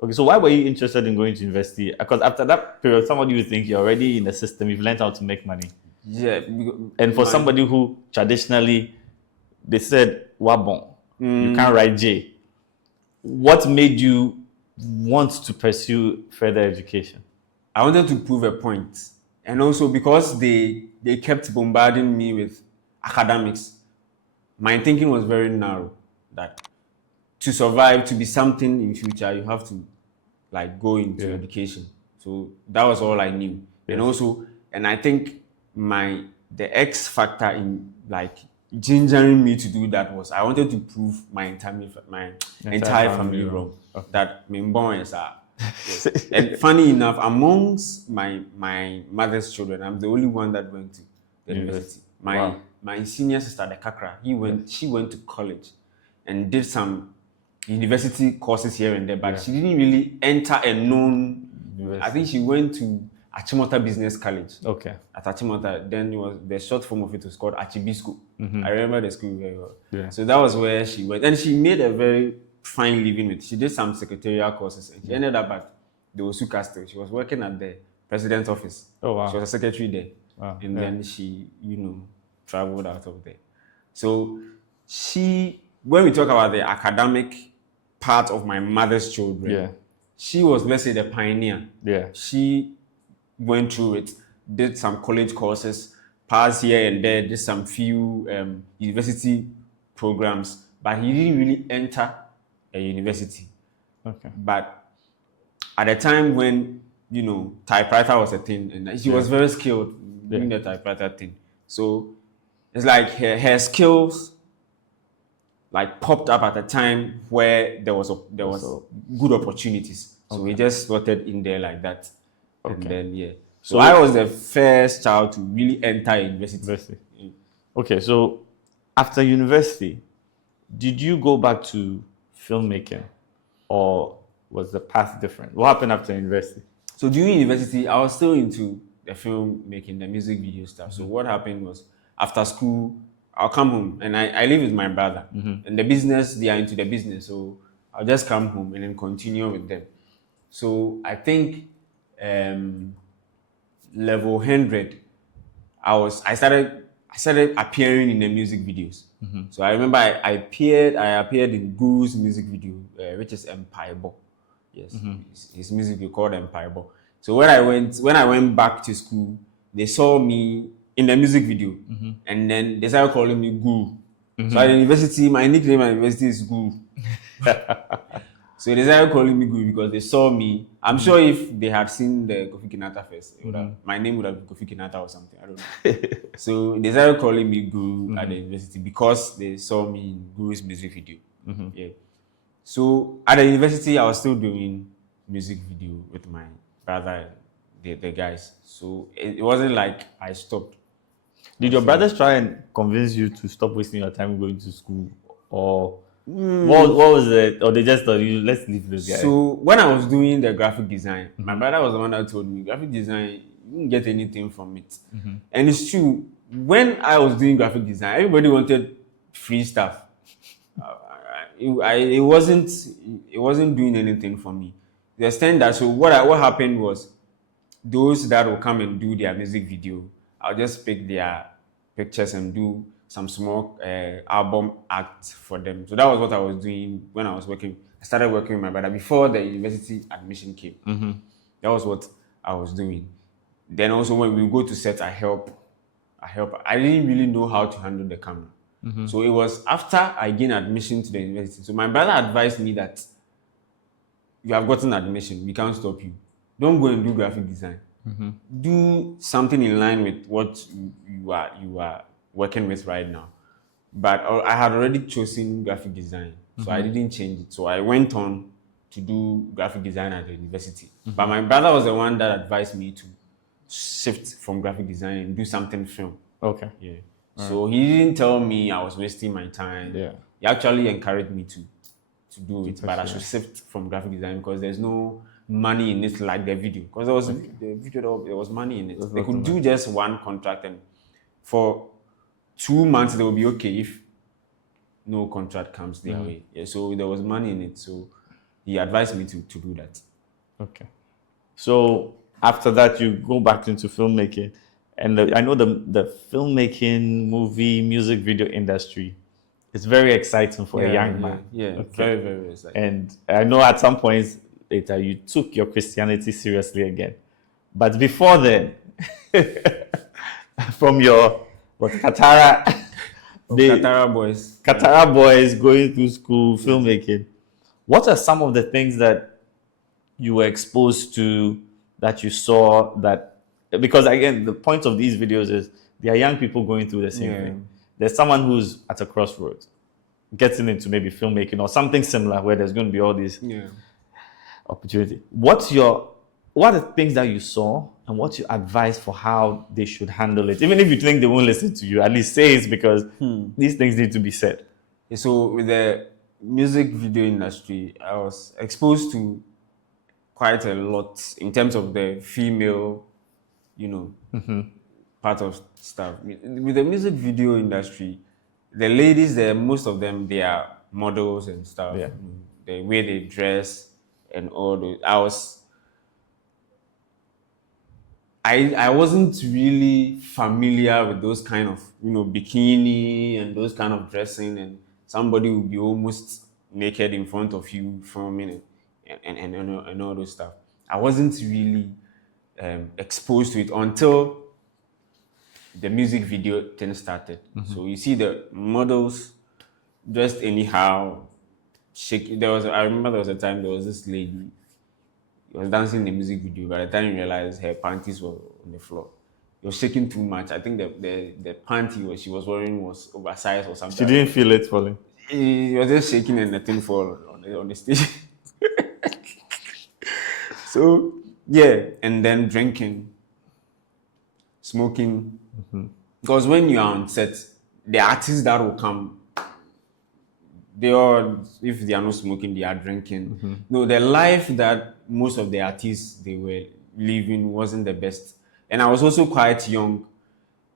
Okay, so why were you interested in going to university? Because after that period, somebody would think you're already in the system, you've learned how to make money. Yeah. And for somebody who traditionally, they said, Wabon, you can't write J. What made you want to pursue further education? I wanted to prove a point. And also because they kept bombarding me with academics, my thinking was very narrow, that to survive, to be something in future, you have to go into education. So that was all I knew. Yes. And I think the X factor in gingering me to do that was I wanted to prove my entire family wrong. Okay. That Mimbons are. Yes. And funny enough, amongst my mother's children, I'm the only one that went to the university. My senior sister, the Kakra, she went to college and did some university courses here and there, but she didn't really enter a known university. I think she went to Achimota Business College. Okay. At Achimota, then the short form of it was called Achibisco. I remember the school very well. Yeah. So that was where she went, and she made a very fine living with. She did some secretarial courses, and she ended up at the Osu Castle. She was working at the president's office. Oh wow! She was a secretary there, and then she, traveled out of there. So when we talk about the academic part of my mother's children, she was, let's say, the pioneer. Yeah. She went through it, did some college courses, passed here and there, did some few university programs, but he didn't really enter a university. Okay. But at the time when, typewriter was a thing, and she was very skilled doing the typewriter thing. So it's like her skills popped up at a time where there was good opportunities. So we just slotted in there like that. Okay. And then so I was the first child to really enter university. Okay, so after university, did you go back to filmmaking, or was the path different? What happened after university? So during university, I was still into the filmmaking, the music video stuff. So what happened was, after school, I'll come home, and I live with my brother. And the business, they are into the business, so I'll just come home and then continue with them. So I think level 100, I started appearing in the music videos. So I remember I appeared in Guru's music video, which is Empire Bo. Yes, his music video called Empire Bo. So when I went back to school, they saw me in the music video, and then they started calling me Guru. So at university, my nickname at university is Guru. So they started calling me Guru because they saw me. I'm sure if they had seen the Kofi Kinata first, my name would have been Kofi Kinata or something. I don't know. So they started calling me Guru at the university because they saw me in Guru's music video. Yeah. So at the university, I was still doing music video with my brother, the guys. So it wasn't like I stopped. Did your brothers try and convince you to stop wasting your time going to school, or what was it? Or they just thought, let's leave this guy? So when I was doing the graphic design, my brother was the one that told me, graphic design, you didn't get anything from it. And it's true. When I was doing graphic design, everybody wanted free stuff. It wasn't doing anything for me. The extent that, so what happened was, those that will come and do their music video, I'll just pick their pictures and do some small album act for them. So that was what I was doing when I was working. I started working with my brother before the university admission came. That was what I was doing. Then also when we go to set, I help. I didn't really know how to handle the camera. So it was after I gained admission to the university. So my brother advised me that you have gotten admission, we can't stop you. Don't go and do graphic design. Do something in line with what you are working with right now. But I had already chosen graphic design, so I didn't change it. So I went on to do graphic design at the university. But my brother was the one that advised me to shift from graphic design and do something film. Okay. Yeah. So he didn't tell me I was wasting my time. Yeah. He actually encouraged me to do it, but I pursue should shift from graphic design because there's no money in it like the video. Because there was the video, there was money in it. They could do just one contract, and for 2 months they will be okay if no contract comes their way. Yeah. So there was money in it. So he advised me to do that. Okay. So after that, you go back into filmmaking, and I know the filmmaking, movie, music video industry is very exciting for a young man. Yeah. Okay. Very, very exciting. And I know at some points later you took your Christianity seriously again, but before then, from your Katara, Katara boys. Katara boys going through school, filmmaking. What are some of the things that you were exposed to, that you saw, that, because again, the point of these videos is there are young people going through the same thing. There's someone who's at a crossroads, getting into maybe filmmaking or something similar where there's going to be all these opportunity. What are the things that you saw and what's your advice for how they should handle it? Even if you think they won't listen to you, at least say it, because these things need to be said. So with the music video industry, I was exposed to quite a lot in terms of the female, part of stuff. With the music video industry, the ladies there, most of them, they are models and stuff. Yeah. The way they dress and all those. I wasn't really familiar with those kind of, bikini and those kind of dressing, and somebody will be almost naked in front of you filming and all those stuff. I wasn't really exposed to it until the music video thing started. So you see the models dressed anyhow, shaking. I remember there was a time there was this lady, was dancing in the music video. By the time you realized her panties were on the floor, it was shaking too much. I think the panty she was wearing was oversized or something. She didn't feel it falling. It was just shaking and nothing fall on the stage. So yeah, and then drinking, smoking. Because when you are on set, the artists that will come, if they are not smoking, they are drinking. No, the life that most of the artists they were living wasn't the best. And I was also quite young,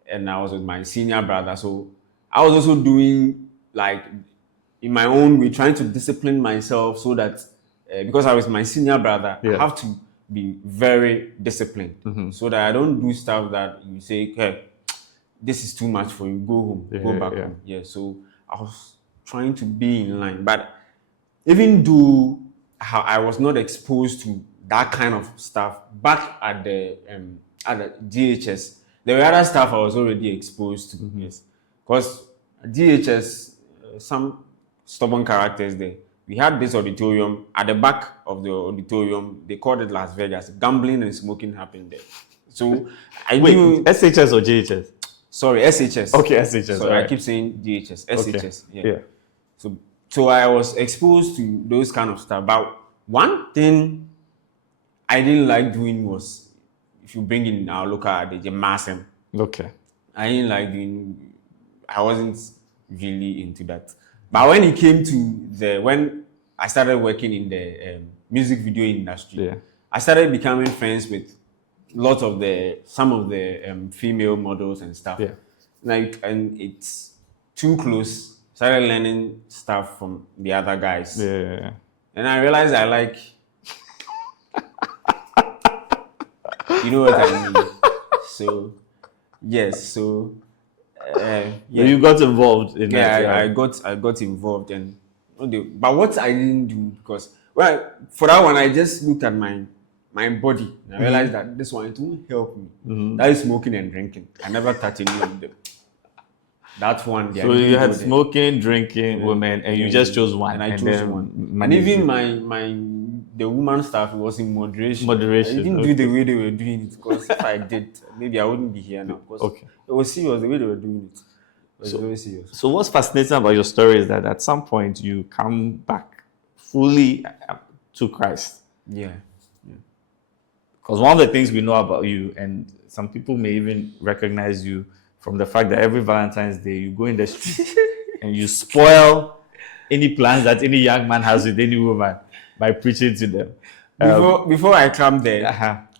and I was with my senior brother, so I was also doing like in my own way, trying to discipline myself so that because I was my senior brother, I have to be very disciplined so that I don't do stuff that you say, hey, this is too much for you, go home, go back home. Yeah, so I was trying to be in line. But even though I was not exposed to that kind of stuff back at the DHS, there were other stuff I was already exposed to. Yes, because DHS, some stubborn characters there. We had this auditorium. At the back of the auditorium, they called it Las Vegas. Gambling and smoking happened there. So I knew SHS or JHS? Sorry, SHS. Okay, SHS. So right. I keep saying DHS, SHS. Okay. Yeah. So I was exposed to those kind of stuff. But one thing I didn't like doing was, if you bring in our local adage, massing. Okay. I wasn't really into that. But when it came to when I started working in the music video industry, I started becoming friends with some of the female models and stuff. Yeah. And it's too close. Started learning stuff from the other guys. Yeah. And I realized I like, you know what I mean. So yes, So you got involved in Yeah, that. I got involved, and but what I didn't do, because well, for that one I just looked at my body and I realized that this one, it won't help me. That is smoking and drinking. I never touched any of them. That one, So you had smoking, drinking, women, and you just chose one. And I chose one. And even the woman stuff, it was in moderation. Moderation. I didn't do the way they were doing it, because if I did, maybe I wouldn't be here now. Because it was serious the way they were doing it. It was very serious. So what's fascinating about your story is that at some point you come back fully to Christ. Yeah. Because one of the things we know about you, and some people may even recognize you from the fact that every Valentine's Day you go in the street and you spoil any plans that any young man has with any woman by preaching to them. Before I come there,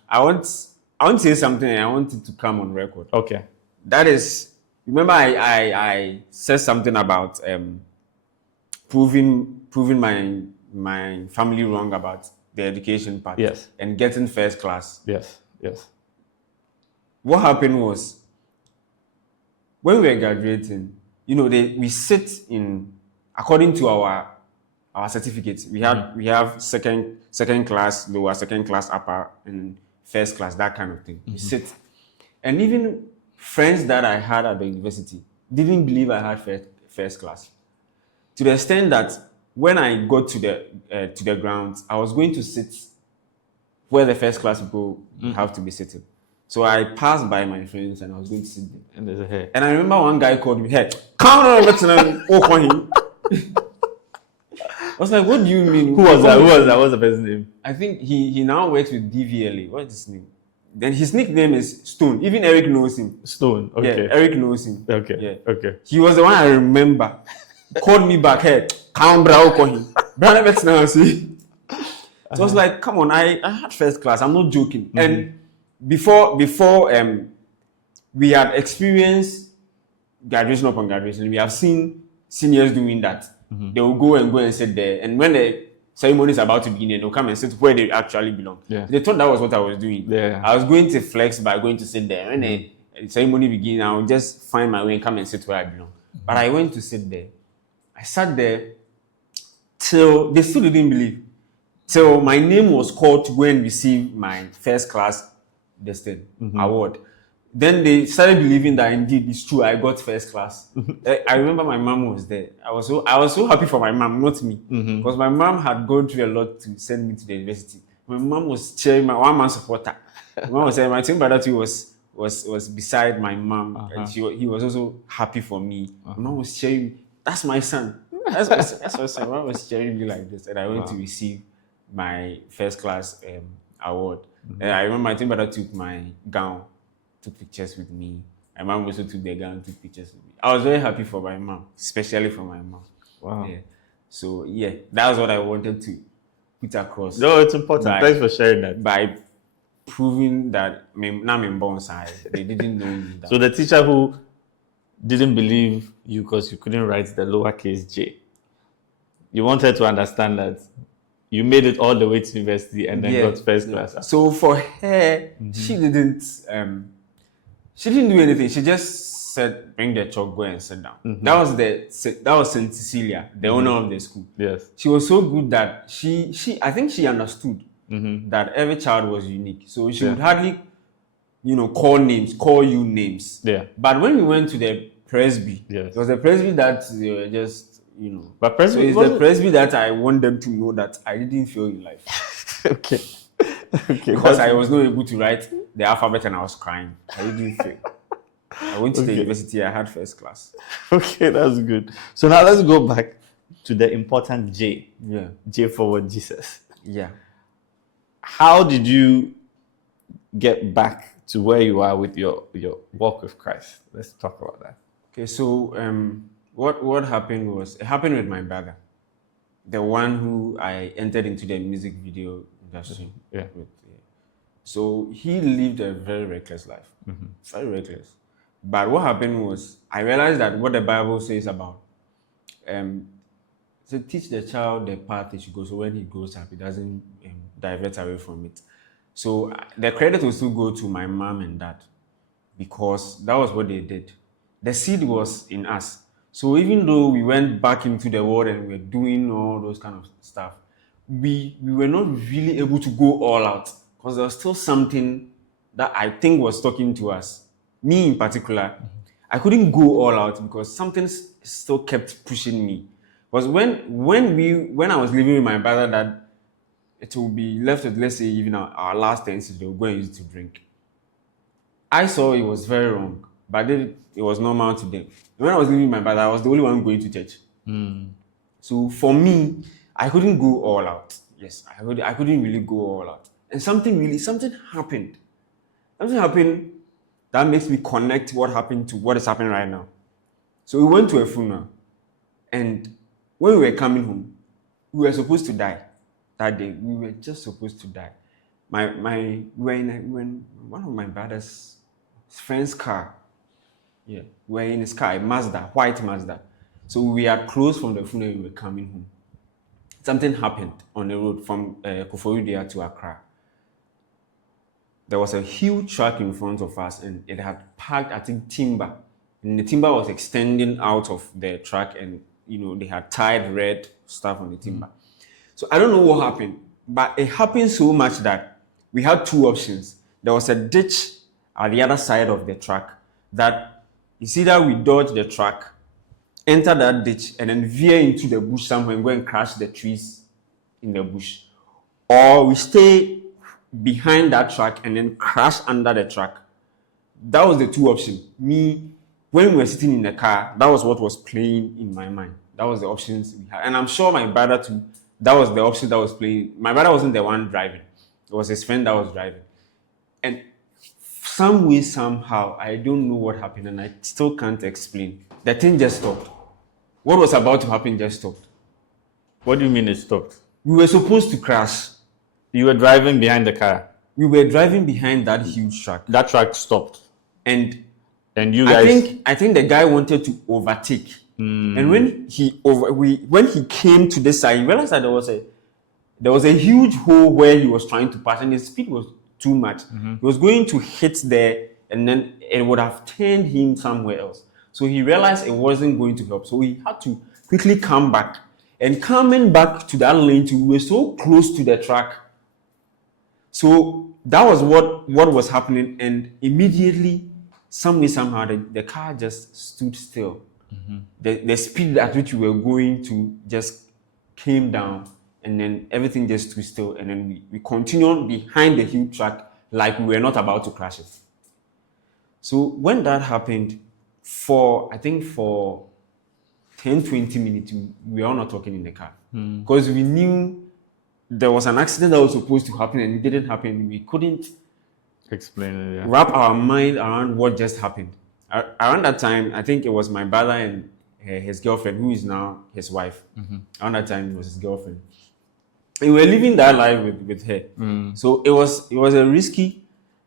I want to say something, and I want it to come on record. Okay. That is, remember I said something about proving my family wrong about the education part. Yes. And getting first class. Yes. What happened was, when we were graduating, we sit in, according to our certificates. We have second class lower, second class upper, and first class, that kind of thing. We sit, and even friends that I had at the university didn't believe I had first class, to the extent that when I got to the grounds, I was going to sit where the first class people have to be sitting. So I passed by my friends and I was going to sit there. And there's a hair. And I remember one guy called me, "Hey, come on, let's walk on him." I was like, "What do you mean?" Who was that? What's the person's name? I think he now works with DVLA. What is his name? Then his nickname is Stone. Even Eric knows him. Stone. Okay. Yeah, Eric knows him. Okay. Yeah. Okay. He was the one I remember. Called me back, "Hey, come on, him." Brother, let's now see. So I was like, "Come on, I had first class. I'm not joking." And before we had experienced graduation upon graduation, we have seen seniors doing that. They will go and sit there, and when the ceremony is about to begin, they'll come and sit where they actually belong. Yeah. They thought that was what I was doing. Yeah. I was going to flex by going to sit there. When the ceremony begins, I will just find my way and come and sit where I belong. But I went to sit there. I sat there till they still didn't believe. So my name was called to go and receive my first class award. Then they started believing that indeed it's true. I got first class. I remember my mom was there. I was so happy for my mom, not me, because my mom had gone through a lot to send me to the university. My mom was cheering, my one man supporter. My mom was saying my twin brother too was beside my mom, and he was also happy for me. My mom was cheering me. That's my son. That's my son. My mom was cheering me like this, and I went to receive my first class award. And I remember my twin brother took my gown, took pictures with me. My mom also took the gown, took pictures with me. I was very happy for my mom, especially for my mom. Wow. Yeah. So yeah, that was what I wanted to put across. No, it's important. Thanks for sharing that. By proving that they didn't know me. So the teacher who didn't believe you because you couldn't write the lowercase j, you wanted to understand that you made it all the way to university and then got first class. So for her, she didn't do anything. She just said, "Bring the chalk, go and sit down." That was Saint Cecilia, the owner of the school. Yes. She was so good that I think she understood that every child was unique. So she would hardly, call you names. Yeah. But when we went to the presby, yes, it was the presby that they were just, But presby, so it's the presby that I want them to know that I didn't fail in life. Okay. Because I was not able to write the alphabet and I was crying. I didn't fail. I went to the university, I had first class. Okay, that's good. So now let's go back to the important J. Yeah. J for Jesus. Yeah. How did you get back to where you are with your walk with Christ? Let's talk about that. Okay, so what happened was, it happened with my brother, the one who I entered into the music video industry with. So he lived a very reckless life, very reckless. But what happened was, I realized that what the Bible says about, so teach the child the path he should go, so when he grows up, he doesn't divert away from it. So the credit will still go to my mom and dad, because that was what they did. the seed was in us. So even though we went back into the world and we were doing all those kind of stuff, we were not really able to go all out because there was still something that I think was talking to us. Me in particular, I couldn't go all out because something still kept pushing me. Because when I was living with my brother, that it will be left with, let's say, even our last 10 cents, they will go and use it to drink. I saw it was very wrong, but then it was normal to them. When I was living with my brother, I was the only one going to church. So for me, I couldn't go all out. Yes, I couldn't really go all out. And something happened. Something happened that makes me connect what happened to what is happening right now. So we went to a funeral, and when we were coming home, we were supposed to die that day. We were just supposed to die. We were in one of my brother's friend's car. Yeah, we were in his car, a Mazda, white Mazda. So we are close from the funeral. We were coming home. Something happened on the road from Koforidua to Accra. There was a huge truck in front of us, and it had parked, I think, timber. And the timber was extending out of the truck, and they had tied red stuff on the timber. So I don't know what happened, but it happened so much that we had two options. There was a ditch at the other side of the truck that it's either we dodge the truck, enter that ditch, and then veer into the bush somewhere and go and crash the trees in the bush, or we stay behind that truck and then crash under the truck. That was the two options. Me, when we were sitting in the car, that was what was playing in my mind. That was the options we had. And I'm sure my brother too, that was the option that was playing. My brother wasn't the one driving. It was his friend that was driving. And some way, somehow, I don't know what happened, and I still can't explain. The thing just stopped. What was about to happen just stopped. What do you mean it stopped? We were supposed to crash. You were driving behind the car. We were driving behind that huge truck. That truck stopped. And you guys... I think the guy wanted to overtake. And when he came to this side, he realized that there was a huge hole where he was trying to pass, and his speed was too much. He was going to hit there, and then it would have turned him somewhere else. So he realized it wasn't going to help. So he had to quickly come back. And coming back to that lane too, we were so close to the truck. So that was what was happening. And immediately, somehow, the car just stood still. The speed at which we were going to just came down, and then everything just stood still. And then we continued behind the huge truck like we were not about to crash it. So when that happened, for 10-20 minutes, we were all not talking in the car. Because we knew there was an accident that was supposed to happen and it didn't happen. We couldn't explain it, yeah. Wrap our mind around what just happened. Around that time, I think it was my brother and his girlfriend, who is now his wife. Around that time, it was his girlfriend. We were living that life with her. So it was a risky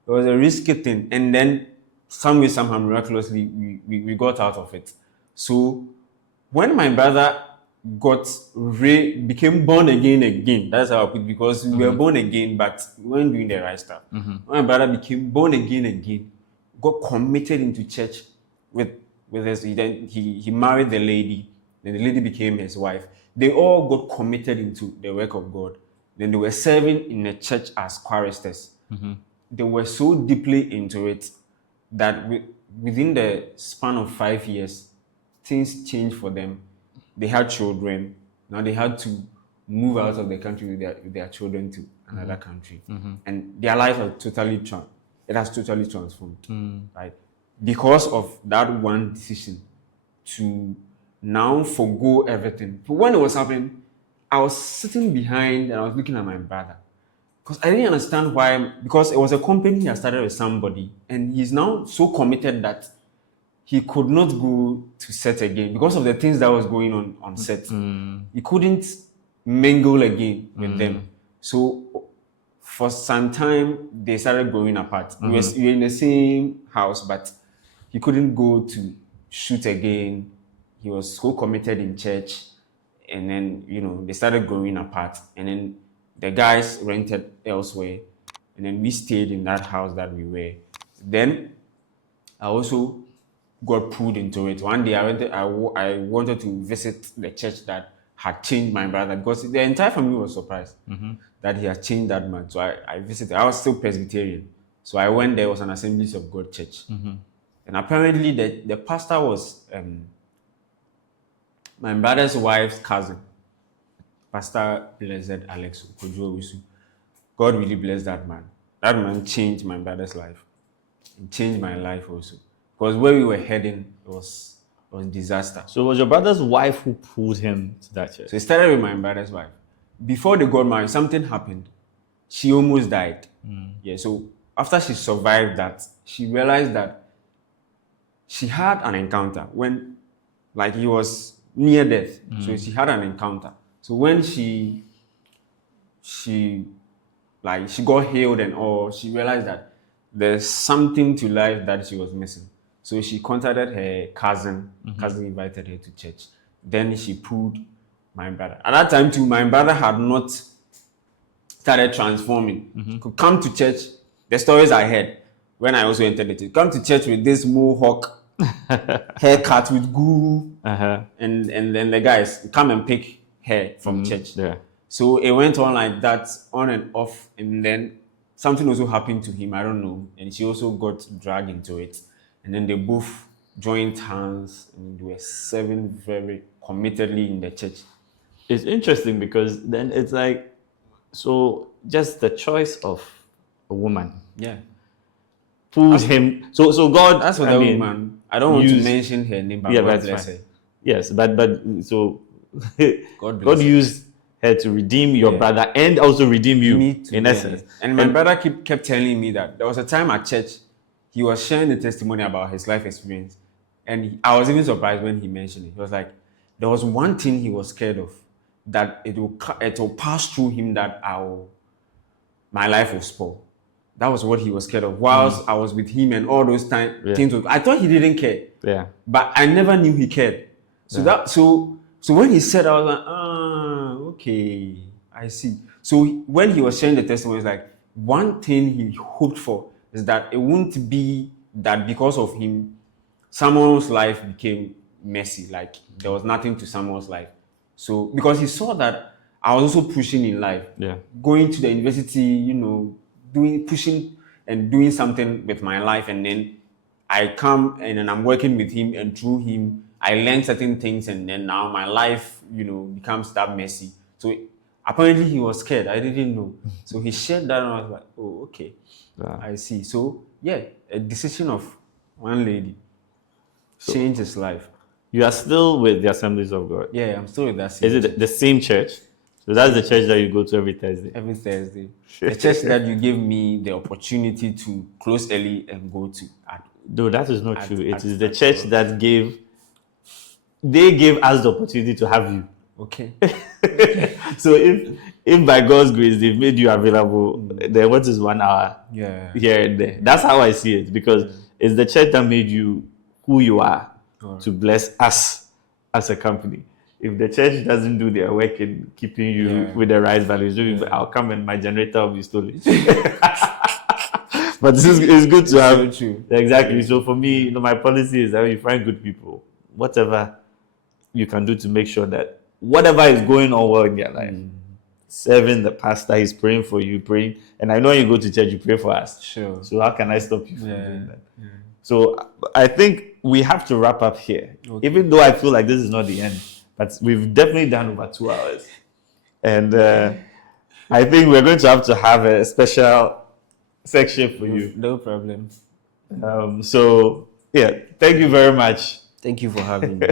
thing. And then somehow, miraculously, we got out of it. So when my brother became born again, that's how I put it, because we were born again, but we weren't doing the right stuff. When my brother became born again, got committed into church with us. Then he married the lady, then the lady became his wife. They all got committed into the work of God. Then they were serving in the church as choristers. They were so deeply into it that within the span of 5 years, things changed for them. They had children. Now they had to move out of the country with their children to another country. And their life has totally transformed. Right? Because of that one decision to now forgo everything. But when it was happening, I was sitting behind and I was looking at my brother. Because I didn't understand why, because it was a company that started with somebody, and he's now so committed that he could not go to set again because of the things that was going on set. He couldn't mingle again with them. So for some time, they started growing apart. We were in the same house, but he couldn't go to shoot again. He was so committed in church. And then, they started growing apart. And then the guys rented elsewhere. And then we stayed in that house that we were. Then I also got pulled into it. One day I wanted to visit the church that had changed my brother, because the entire family was surprised that he had changed that man. So I visited. I was still Presbyterian. So I went there. It was an Assemblies of God church. And apparently the pastor was my brother's wife's cousin, Pastor Blessed Alex Okojuowisu. God really blessed that man. That man changed my brother's life. It changed my life also. Because where we were heading was disaster. So it was your brother's wife who pulled him to that church? So it started with my brother's wife. Before they got married, something happened. She almost died. Yeah, so after she survived that, she realized that she had an encounter when, like, he was near death. So she had an encounter. So when she got healed and all, she realized that there's something to life that she was missing. So she contacted her cousin. Cousin invited her to church. Then she pulled my brother. At that time too, my brother had not started transforming. Could come to church. The stories I heard when I also entered the church. Come to church with this mohawk, haircut with guru, and then the guys come and pick hair from church. Yeah. So it went on like that, on and off, and then something also happened to him. I don't know, and she also got dragged into it, and then they both joined hands, and they were serving very committedly in the church. It's interesting because then it's like, so just the choice of a woman pulls him. So God, That's what the woman. I don't want to mention her name, but God bless her. Yes, but so God God used her to redeem your brother and also redeem you in essence. And my brother kept telling me that there was a time at church he was sharing the testimony about his life experience, and I was even surprised when he mentioned it. He was like, there was one thing he was scared of, that it will pass through him, that my life will spoil. That was what he was scared of. Whilst I was with him and all those things, I thought he didn't care. Yeah. But I never knew he cared. So so when he said, I was like, okay, I see. So when he was sharing the testimony, it's like, one thing he hoped for is that it won't be that because of him, someone's life became messy. Like there was nothing to someone's life. So because he saw that I was also pushing in life, going to the university, pushing and doing something with my life, and then I come and then I'm working with him, and through him I learned certain things, and then now my life, becomes that messy. So apparently he was scared. I didn't know. So he shared that, and I was like, oh, okay, I see. So a decision of one lady changed his life. You are still with the Assemblies of God? Yeah, I'm still with that. Is it the same church? So that's the church that you go to every Thursday? Every Thursday. The church that you gave me the opportunity to close early and go to. No, that is not true. It is the church that gave us the opportunity to have you. Okay. So if by God's grace they've made you available, then what is 1 hour here and there? That's how I see it, because it's the church that made you who you are to bless us as a company. If the church doesn't do their work in keeping you with the right values, I'll come and my generator will be stolen. But it's good to have. So true. Exactly. So for me, my policy is that when you find good people, whatever you can do to make sure that whatever is going on well in their life, serving the pastor, he's praying for you, praying. And I know when you go to church, you pray for us. Sure. So how can I stop you from doing that? Yeah. So I think we have to wrap up here. Okay. Even though I feel like this is not the end, but we've definitely done over 2 hours. And I think we're going to have a special section for you. No problem. So, thank you very much. Thank you for having me.